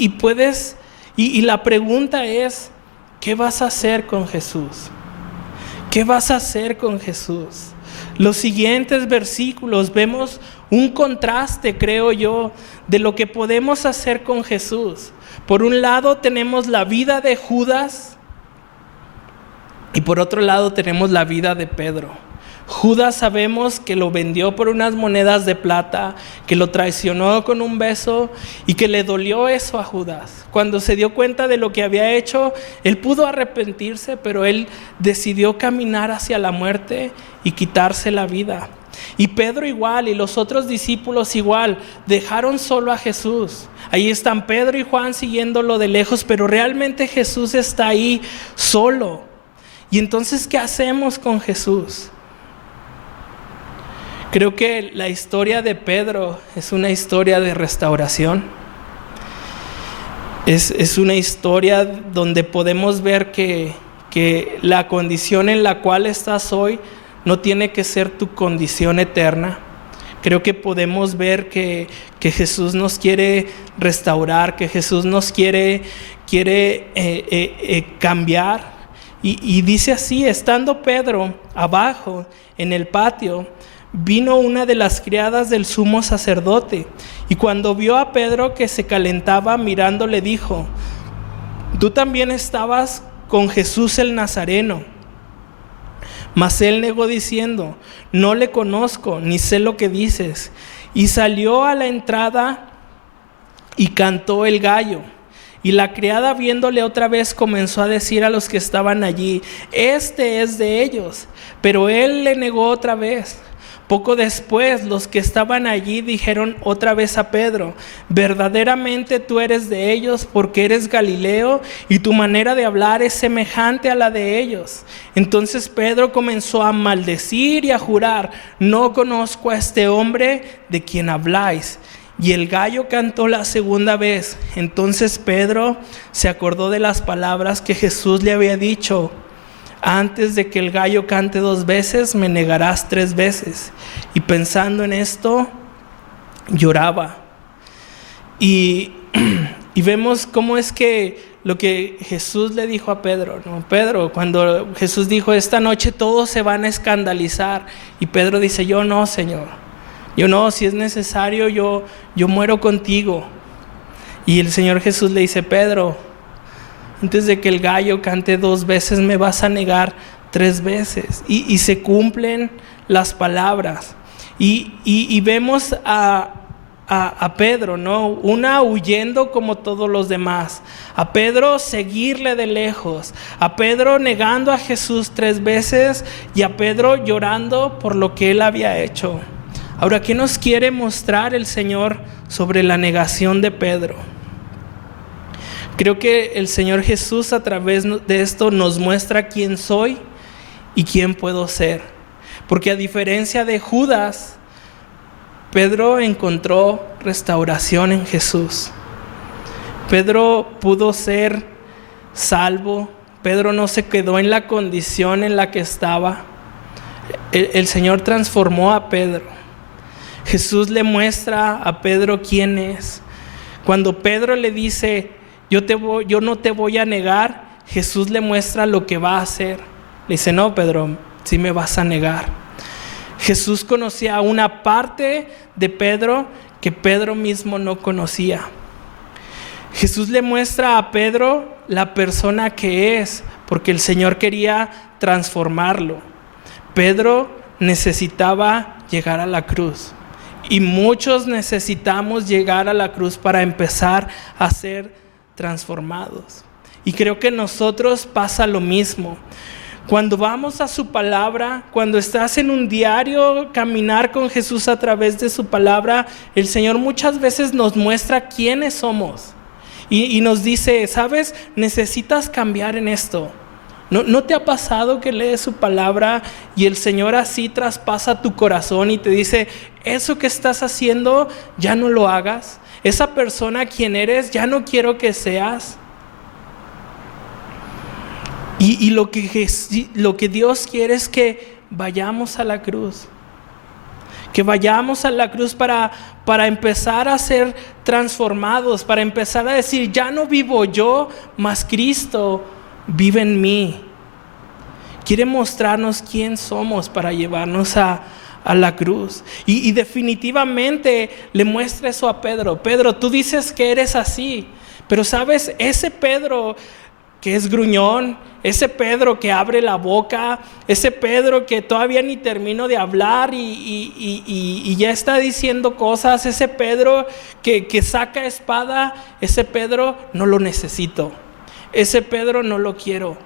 la pregunta es, ¿qué vas a hacer con Jesús? ¿Qué vas a hacer con Jesús? Los siguientes versículos vemos un contraste, creo yo, de lo que podemos hacer con Jesús. Por un lado tenemos la vida de Judas y por otro lado tenemos la vida de Pedro. Judas sabemos que lo vendió por unas monedas de plata, que lo traicionó con un beso y que le dolió eso a Judas. Cuando se dio cuenta de lo que había hecho, él pudo arrepentirse, pero él decidió caminar hacia la muerte y quitarse la vida. Y Pedro igual, y los otros discípulos igual, dejaron solo a Jesús. Ahí están Pedro y Juan siguiéndolo de lejos, pero realmente Jesús está ahí solo. Y entonces, ¿qué hacemos con Jesús? Creo que la historia de Pedro es una historia de restauración. Es una historia donde podemos ver que la condición en la cual estás hoy no tiene que ser tu condición eterna. Creo que podemos ver que Jesús nos quiere restaurar, que Jesús nos quiere cambiar. Y dice así: estando Pedro abajo en el patio, vino una de las criadas del sumo sacerdote, y cuando vio a Pedro que se calentaba mirando, le dijo: tú también estabas con Jesús el Nazareno. Mas él negó diciendo: no le conozco, ni sé lo que dices. Y salió a la entrada y cantó el gallo. Y la criada, viéndole otra vez, comenzó a decir a los que estaban allí: este es de ellos. Pero él le negó otra vez. Poco después, los que estaban allí dijeron otra vez a Pedro: verdaderamente tú eres de ellos, porque eres Galileo, y tu manera de hablar es semejante a la de ellos. Entonces Pedro comenzó a maldecir y a jurar: no conozco a este hombre de quien habláis. Y el gallo cantó la segunda vez. Entonces Pedro se acordó de las palabras que Jesús le había dicho: antes de que el gallo cante 2 veces, me negarás 3 veces. Y pensando en esto, lloraba. Y vemos cómo es que lo que Jesús le dijo a Pedro, ¿no? Pedro, cuando Jesús dijo: esta noche todos se van a escandalizar. Y Pedro dice: yo no, Señor. Yo no, si es necesario, yo muero contigo. Y el Señor Jesús le dice: Pedro, antes de que el gallo cante 2 veces, me vas a negar 3 veces. Y se cumplen las palabras. Y vemos a Pedro, ¿no? Una huyendo como todos los demás. A Pedro seguirle de lejos. A Pedro negando a Jesús 3 veces. Y a Pedro llorando por lo que él había hecho. Ahora, ¿qué nos quiere mostrar el Señor sobre la negación de Pedro? Creo que el Señor Jesús a través de esto nos muestra quién soy y quién puedo ser. Porque a diferencia de Judas, Pedro encontró restauración en Jesús. Pedro pudo ser salvo. Pedro no se quedó en la condición en la que estaba. El Señor transformó a Pedro. Jesús le muestra a Pedro quién es. Cuando Pedro le dice: yo no te voy a negar, Jesús le muestra lo que va a hacer. Le dice: no, Pedro, sí me vas a negar. Jesús conocía una parte de Pedro que Pedro mismo no conocía. Jesús le muestra a Pedro la persona que es, porque el Señor quería transformarlo. Pedro necesitaba llegar a la cruz. Y muchos necesitamos llegar a la cruz para empezar a ser transformados. Y creo que nosotros pasa lo mismo. Cuando vamos a su palabra, cuando estás en un diario caminar con Jesús a través de su palabra, el Señor muchas veces nos muestra quiénes somos. Y nos dice: ¿sabes? Necesitas cambiar en esto. ¿No te ha pasado que lees su palabra y el Señor así traspasa tu corazón y te dice: eso que estás haciendo, ya no lo hagas? Esa persona quien eres, ya no quiero que seas. Y lo que Dios quiere es que vayamos a la cruz. Que vayamos a la cruz para empezar a ser transformados, para empezar a decir: ya no vivo yo, mas Cristo vive en mí. Quiere mostrarnos quién somos para llevarnos a la cruz. Y definitivamente le muestra eso a Pedro. Pedro, tú dices que eres así, pero sabes, ese Pedro que es gruñón, ese Pedro que abre la boca, ese Pedro que todavía ni termino de hablar y ya está diciendo cosas, ese Pedro que saca espada, ese Pedro no lo necesito. Ese Pedro no lo quiero.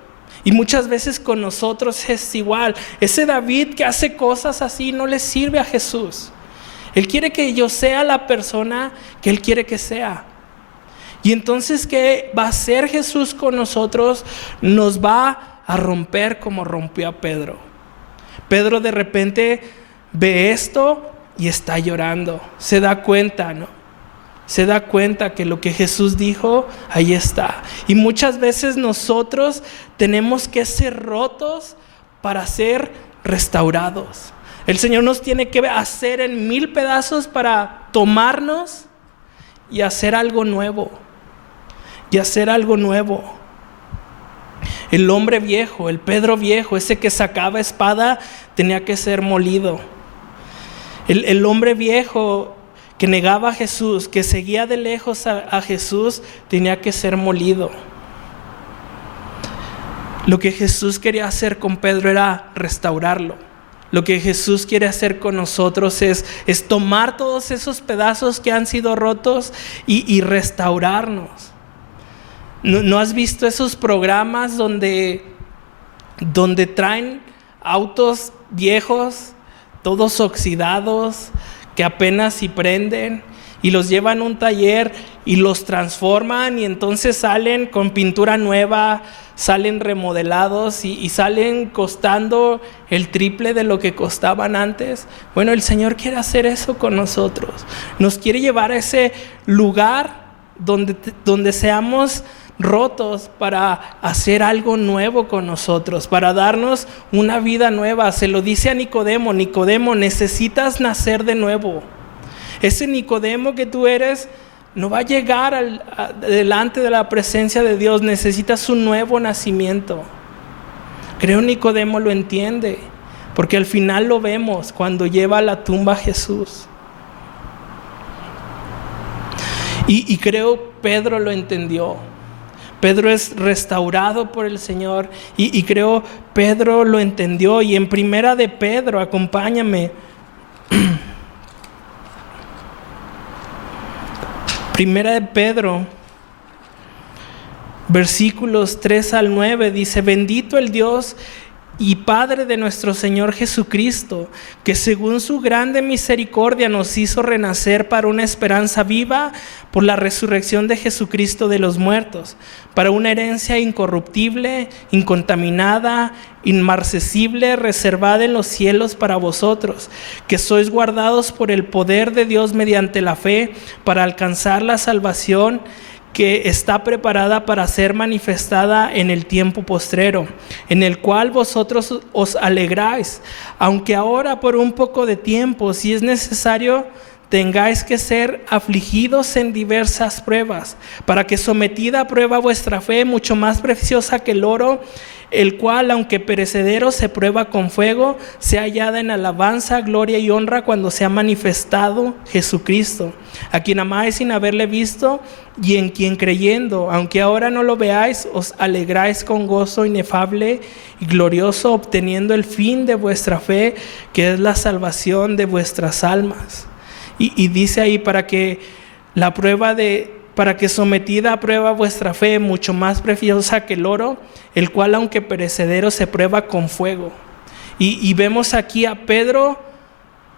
Y muchas veces con nosotros es igual. Ese David que hace cosas así no le sirve a Jesús. Él quiere que yo sea la persona que Él quiere que sea. Y entonces, ¿qué va a hacer Jesús con nosotros? Nos va a romper como rompió a Pedro. Pedro de repente ve esto y está llorando. Se da cuenta, ¿no? Se da cuenta que lo que Jesús dijo, ahí está. Y muchas veces nosotros tenemos que ser rotos para ser restaurados. El Señor nos tiene que hacer en 1000 pedazos para tomarnos y hacer algo nuevo. Y hacer algo nuevo. El hombre viejo, el Pedro viejo, ese que sacaba espada, tenía que ser molido. El hombre viejo que negaba a Jesús, que seguía de lejos a Jesús, tenía que ser molido. Lo que Jesús quería hacer con Pedro era restaurarlo. Lo que Jesús quiere hacer con nosotros es tomar todos esos pedazos que han sido rotos y restaurarnos. ¿No has visto esos programas donde traen autos viejos, todos oxidados, que apenas si prenden, y los llevan a un taller y los transforman y entonces salen con pintura nueva, salen remodelados y salen costando el triple de lo que costaban antes. Bueno, el Señor quiere hacer eso con nosotros. Nos quiere llevar a ese lugar donde seamos rotos para hacer algo nuevo con nosotros, para darnos una vida nueva. Se lo dice a Nicodemo: Nicodemo, necesitas nacer de nuevo. Ese Nicodemo que tú eres no va a llegar delante de la presencia de Dios. Necesitas un nuevo nacimiento. Creo Nicodemo lo entiende, porque al final lo vemos cuando lleva a la tumba a Jesús. Y creo Pedro lo entendió. Pedro es restaurado por el Señor y creo Pedro lo entendió. Y en Primera de Pedro, acompáñame. Primera de Pedro, versículos 3 al 9, dice: bendito el Dios y Padre de nuestro Señor Jesucristo, que según su grande misericordia nos hizo renacer para una esperanza viva por la resurrección de Jesucristo de los muertos, para una herencia incorruptible, incontaminada, inmarcesible, reservada en los cielos para vosotros, que sois guardados por el poder de Dios mediante la fe, para alcanzar la salvación que está preparada para ser manifestada en el tiempo postrero, en el cual vosotros os alegráis, aunque ahora por un poco de tiempo, si es necesario, tengáis que ser afligidos en diversas pruebas, para que sometida a prueba vuestra fe, mucho más preciosa que el oro, el cual, aunque perecedero, se prueba con fuego, sea hallada en alabanza, gloria y honra cuando sea manifestado Jesucristo, a quien amáis sin haberle visto y en quien creyendo, aunque ahora no lo veáis, os alegráis con gozo inefable y glorioso, obteniendo el fin de vuestra fe, que es la salvación de vuestras almas. Y dice ahí, para que sometida a prueba vuestra fe, mucho más preciosa que el oro, el cual aunque perecedero se prueba con fuego. Y vemos aquí a Pedro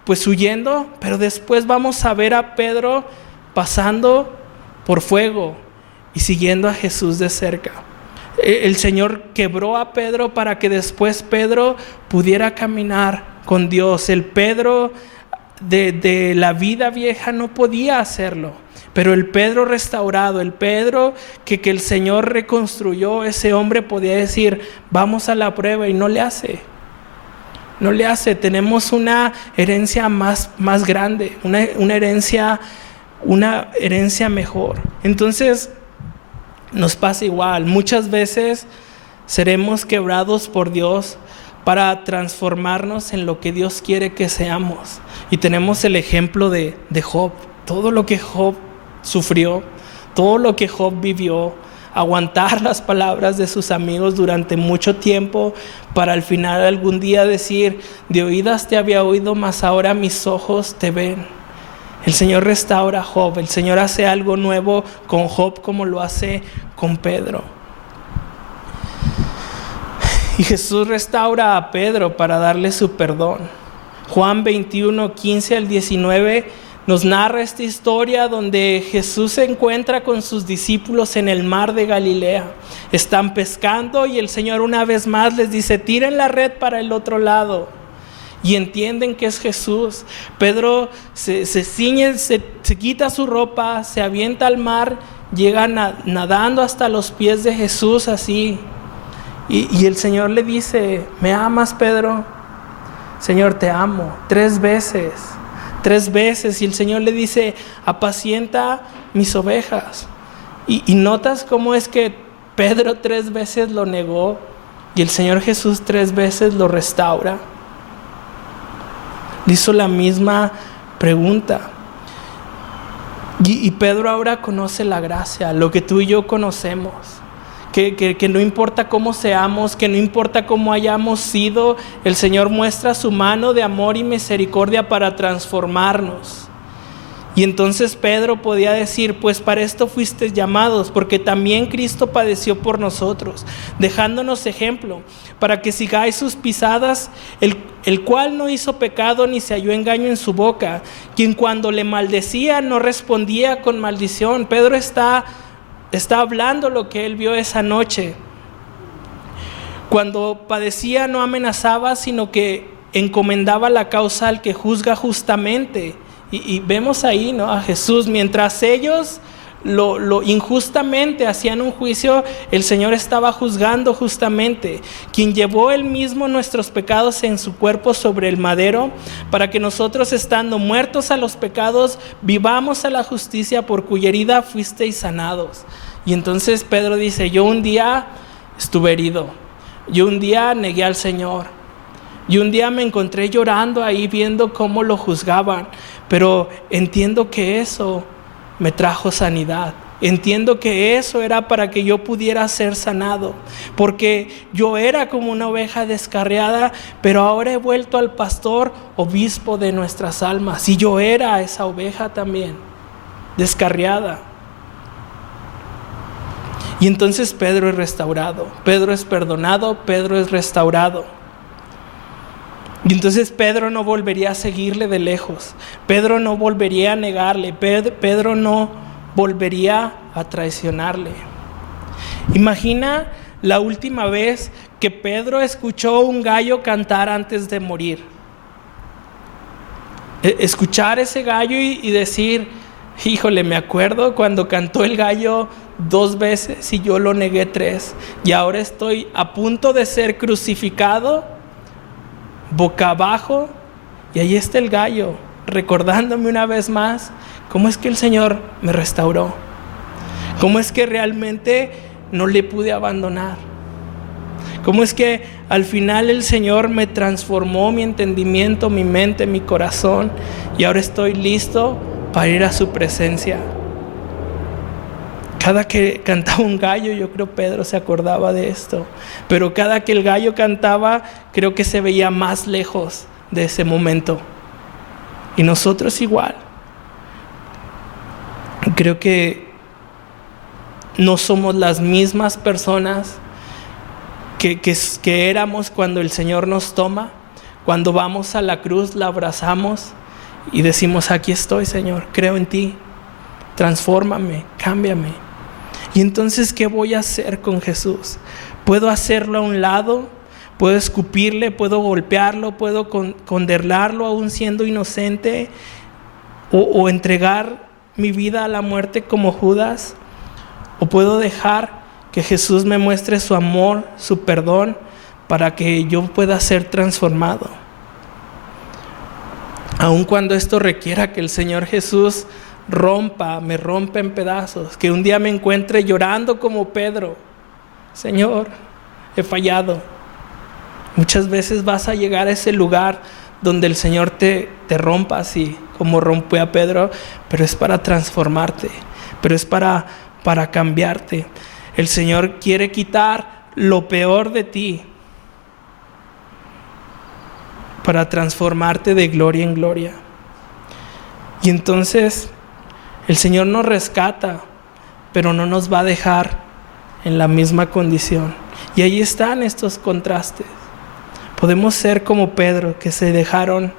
pues huyendo, pero después vamos a ver a Pedro pasando por fuego y siguiendo a Jesús de cerca. El Señor quebró a Pedro para que después Pedro pudiera caminar con Dios. El Pedro de la vida vieja no podía hacerlo, pero el Pedro restaurado, el Pedro que el Señor reconstruyó, ese hombre podía decir: vamos a la prueba, y no le hace. Tenemos una herencia más grande, una herencia mejor. Entonces nos pasa igual. Muchas veces seremos quebrados por Dios para transformarnos en lo que Dios quiere que seamos. Y tenemos el ejemplo de Job. Todo lo que Job sufrió, todo lo que Job vivió, aguantar las palabras de sus amigos durante mucho tiempo, para al final algún día decir: de oídas te había oído, mas ahora mis ojos te ven. El Señor restaura a Job. El Señor hace algo nuevo con Job, como lo hace con Pedro. Y Jesús restaura a Pedro para darle su perdón. Juan 21, 15 al 19 nos narra esta historia donde Jesús se encuentra con sus discípulos en el mar de Galilea. Están pescando y el Señor una vez más les dice: tiren la red para el otro lado. Y entienden que es Jesús. Pedro se ciñe, se quita su ropa, se avienta al mar, llega nadando hasta los pies de Jesús así. Y el Señor le dice: ¿me amas, Pedro? Señor, te amo. 3 veces. Y el Señor le dice: apacienta mis ovejas. Y notas cómo es que Pedro 3 veces lo negó y el Señor Jesús 3 veces lo restaura. Le hizo la misma pregunta. Y Pedro ahora conoce la gracia, lo que tú y yo conocemos. Que no importa cómo seamos, que no importa cómo hayamos sido, el Señor muestra su mano de amor y misericordia para transformarnos. Y entonces Pedro podía decir, pues para esto fuisteis llamados, porque también Cristo padeció por nosotros, dejándonos ejemplo, para que sigáis sus pisadas, el cual no hizo pecado ni se halló engaño en su boca, quien cuando le maldecía no respondía con maldición. Pedro está hablando lo que él vio esa noche. Cuando padecía no amenazaba, sino que encomendaba la causa al que juzga justamente. Y vemos ahí, ¿no?, a Jesús, mientras ellos lo injustamente hacían un juicio, el Señor estaba juzgando justamente, quien llevó él mismo nuestros pecados en su cuerpo sobre el madero, para que nosotros, estando muertos a los pecados, vivamos a la justicia, por cuya herida fuisteis sanados. Y entonces Pedro dice, yo un día estuve herido, yo un día negué al Señor, y un día me encontré llorando ahí viendo cómo lo juzgaban, pero entiendo que eso me trajo sanidad. Entiendo que eso era para que yo pudiera ser sanado, porque yo era como una oveja descarriada, pero ahora he vuelto al pastor, obispo de nuestras almas, y yo era esa oveja también, descarriada. Y entonces Pedro es restaurado, Pedro es perdonado, Pedro es restaurado. Y entonces Pedro no volvería a seguirle de lejos, Pedro no volvería a negarle, Pedro no volvería a traicionarle. Imagina la última vez que Pedro escuchó un gallo cantar antes de morir. Escuchar ese gallo y decir, híjole, me acuerdo cuando cantó el gallo 2 veces y yo lo negué 3, y ahora estoy a punto de ser crucificado boca abajo, y ahí está el gallo recordándome una vez más cómo es que el Señor me restauró, cómo es que realmente no le pude abandonar, cómo es que al final el Señor me transformó mi entendimiento, mi mente, mi corazón, y ahora estoy listo para ir a su presencia. Cada que cantaba un gallo, yo creo Pedro se acordaba de esto, pero cada que el gallo cantaba, creo que se veía más lejos de ese momento. Y nosotros igual. Creo que no somos las mismas personas que éramos cuando el Señor nos toma, cuando vamos a la cruz, la abrazamos y decimos, aquí estoy, Señor, creo en ti, transfórmame, cámbiame. Y entonces, ¿qué voy a hacer con Jesús? ¿Puedo hacerlo a un lado? ¿Puedo escupirle? ¿Puedo golpearlo? ¿Puedo condenarlo aún siendo inocente? ¿O entregar mi vida a la muerte como Judas? ¿O puedo dejar que Jesús me muestre su amor, su perdón, para que yo pueda ser transformado? Aun cuando esto requiera que el Señor Jesús me rompa en pedazos, que un día me encuentre llorando como Pedro. Señor, he fallado. Muchas veces vas a llegar a ese lugar donde el Señor te rompa así, como rompió a Pedro, pero es para transformarte, pero es para cambiarte. El Señor quiere quitar lo peor de ti para transformarte de gloria en gloria. Y entonces el Señor nos rescata, pero no nos va a dejar en la misma condición. Y ahí están estos contrastes. Podemos ser como Pedro, que se dejaron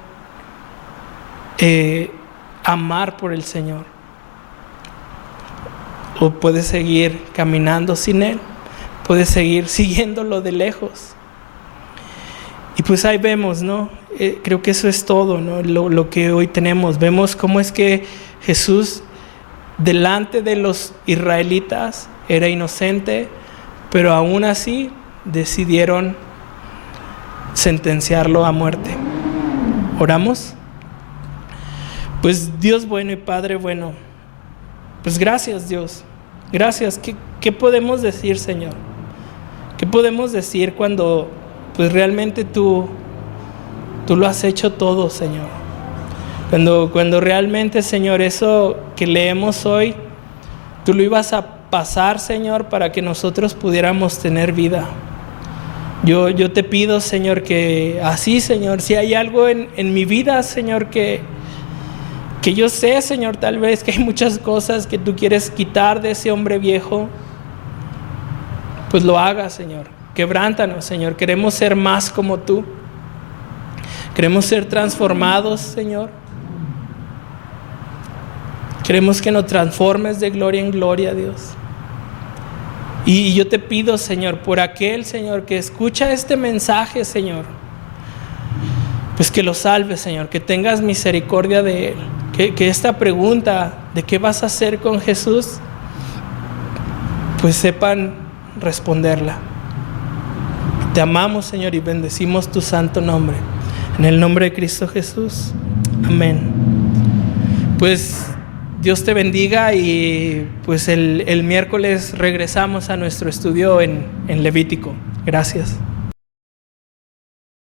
amar por el Señor. O puedes seguir caminando sin Él, puedes seguir siguiéndolo de lejos. Y pues ahí vemos, ¿no? Creo que eso es todo, ¿no? Lo que hoy tenemos. Vemos cómo es que Jesús, delante de los israelitas, era inocente, pero aún así decidieron sentenciarlo a muerte. ¿Oramos? Pues Dios bueno y Padre bueno, pues gracias, Dios, gracias. ¿Qué podemos decir, Señor? ¿Qué podemos decir cuando pues realmente tú lo has hecho todo, Señor? Cuando realmente, Señor, eso que leemos hoy, tú lo ibas a pasar, Señor, para que nosotros pudiéramos tener vida. Yo te pido, Señor, que así, Señor, si hay algo en mi vida, Señor, que Que yo sé, Señor, tal vez que hay muchas cosas que tú quieres quitar de ese hombre viejo. Pues lo hagas, Señor. Quebrántanos, Señor. Queremos ser más como tú. Queremos ser transformados, Señor. Queremos que nos transformes de gloria en gloria, Dios. Y yo te pido, Señor, por aquel, Señor, que escucha este mensaje, Señor, pues que lo salves, Señor, que tengas misericordia de él. Que esta pregunta de qué vas a hacer con Jesús, pues sepan responderla. Te amamos, Señor, y bendecimos tu santo nombre. En el nombre de Cristo Jesús. Amén. Pues Dios te bendiga y pues el miércoles regresamos a nuestro estudio en Levítico. Gracias.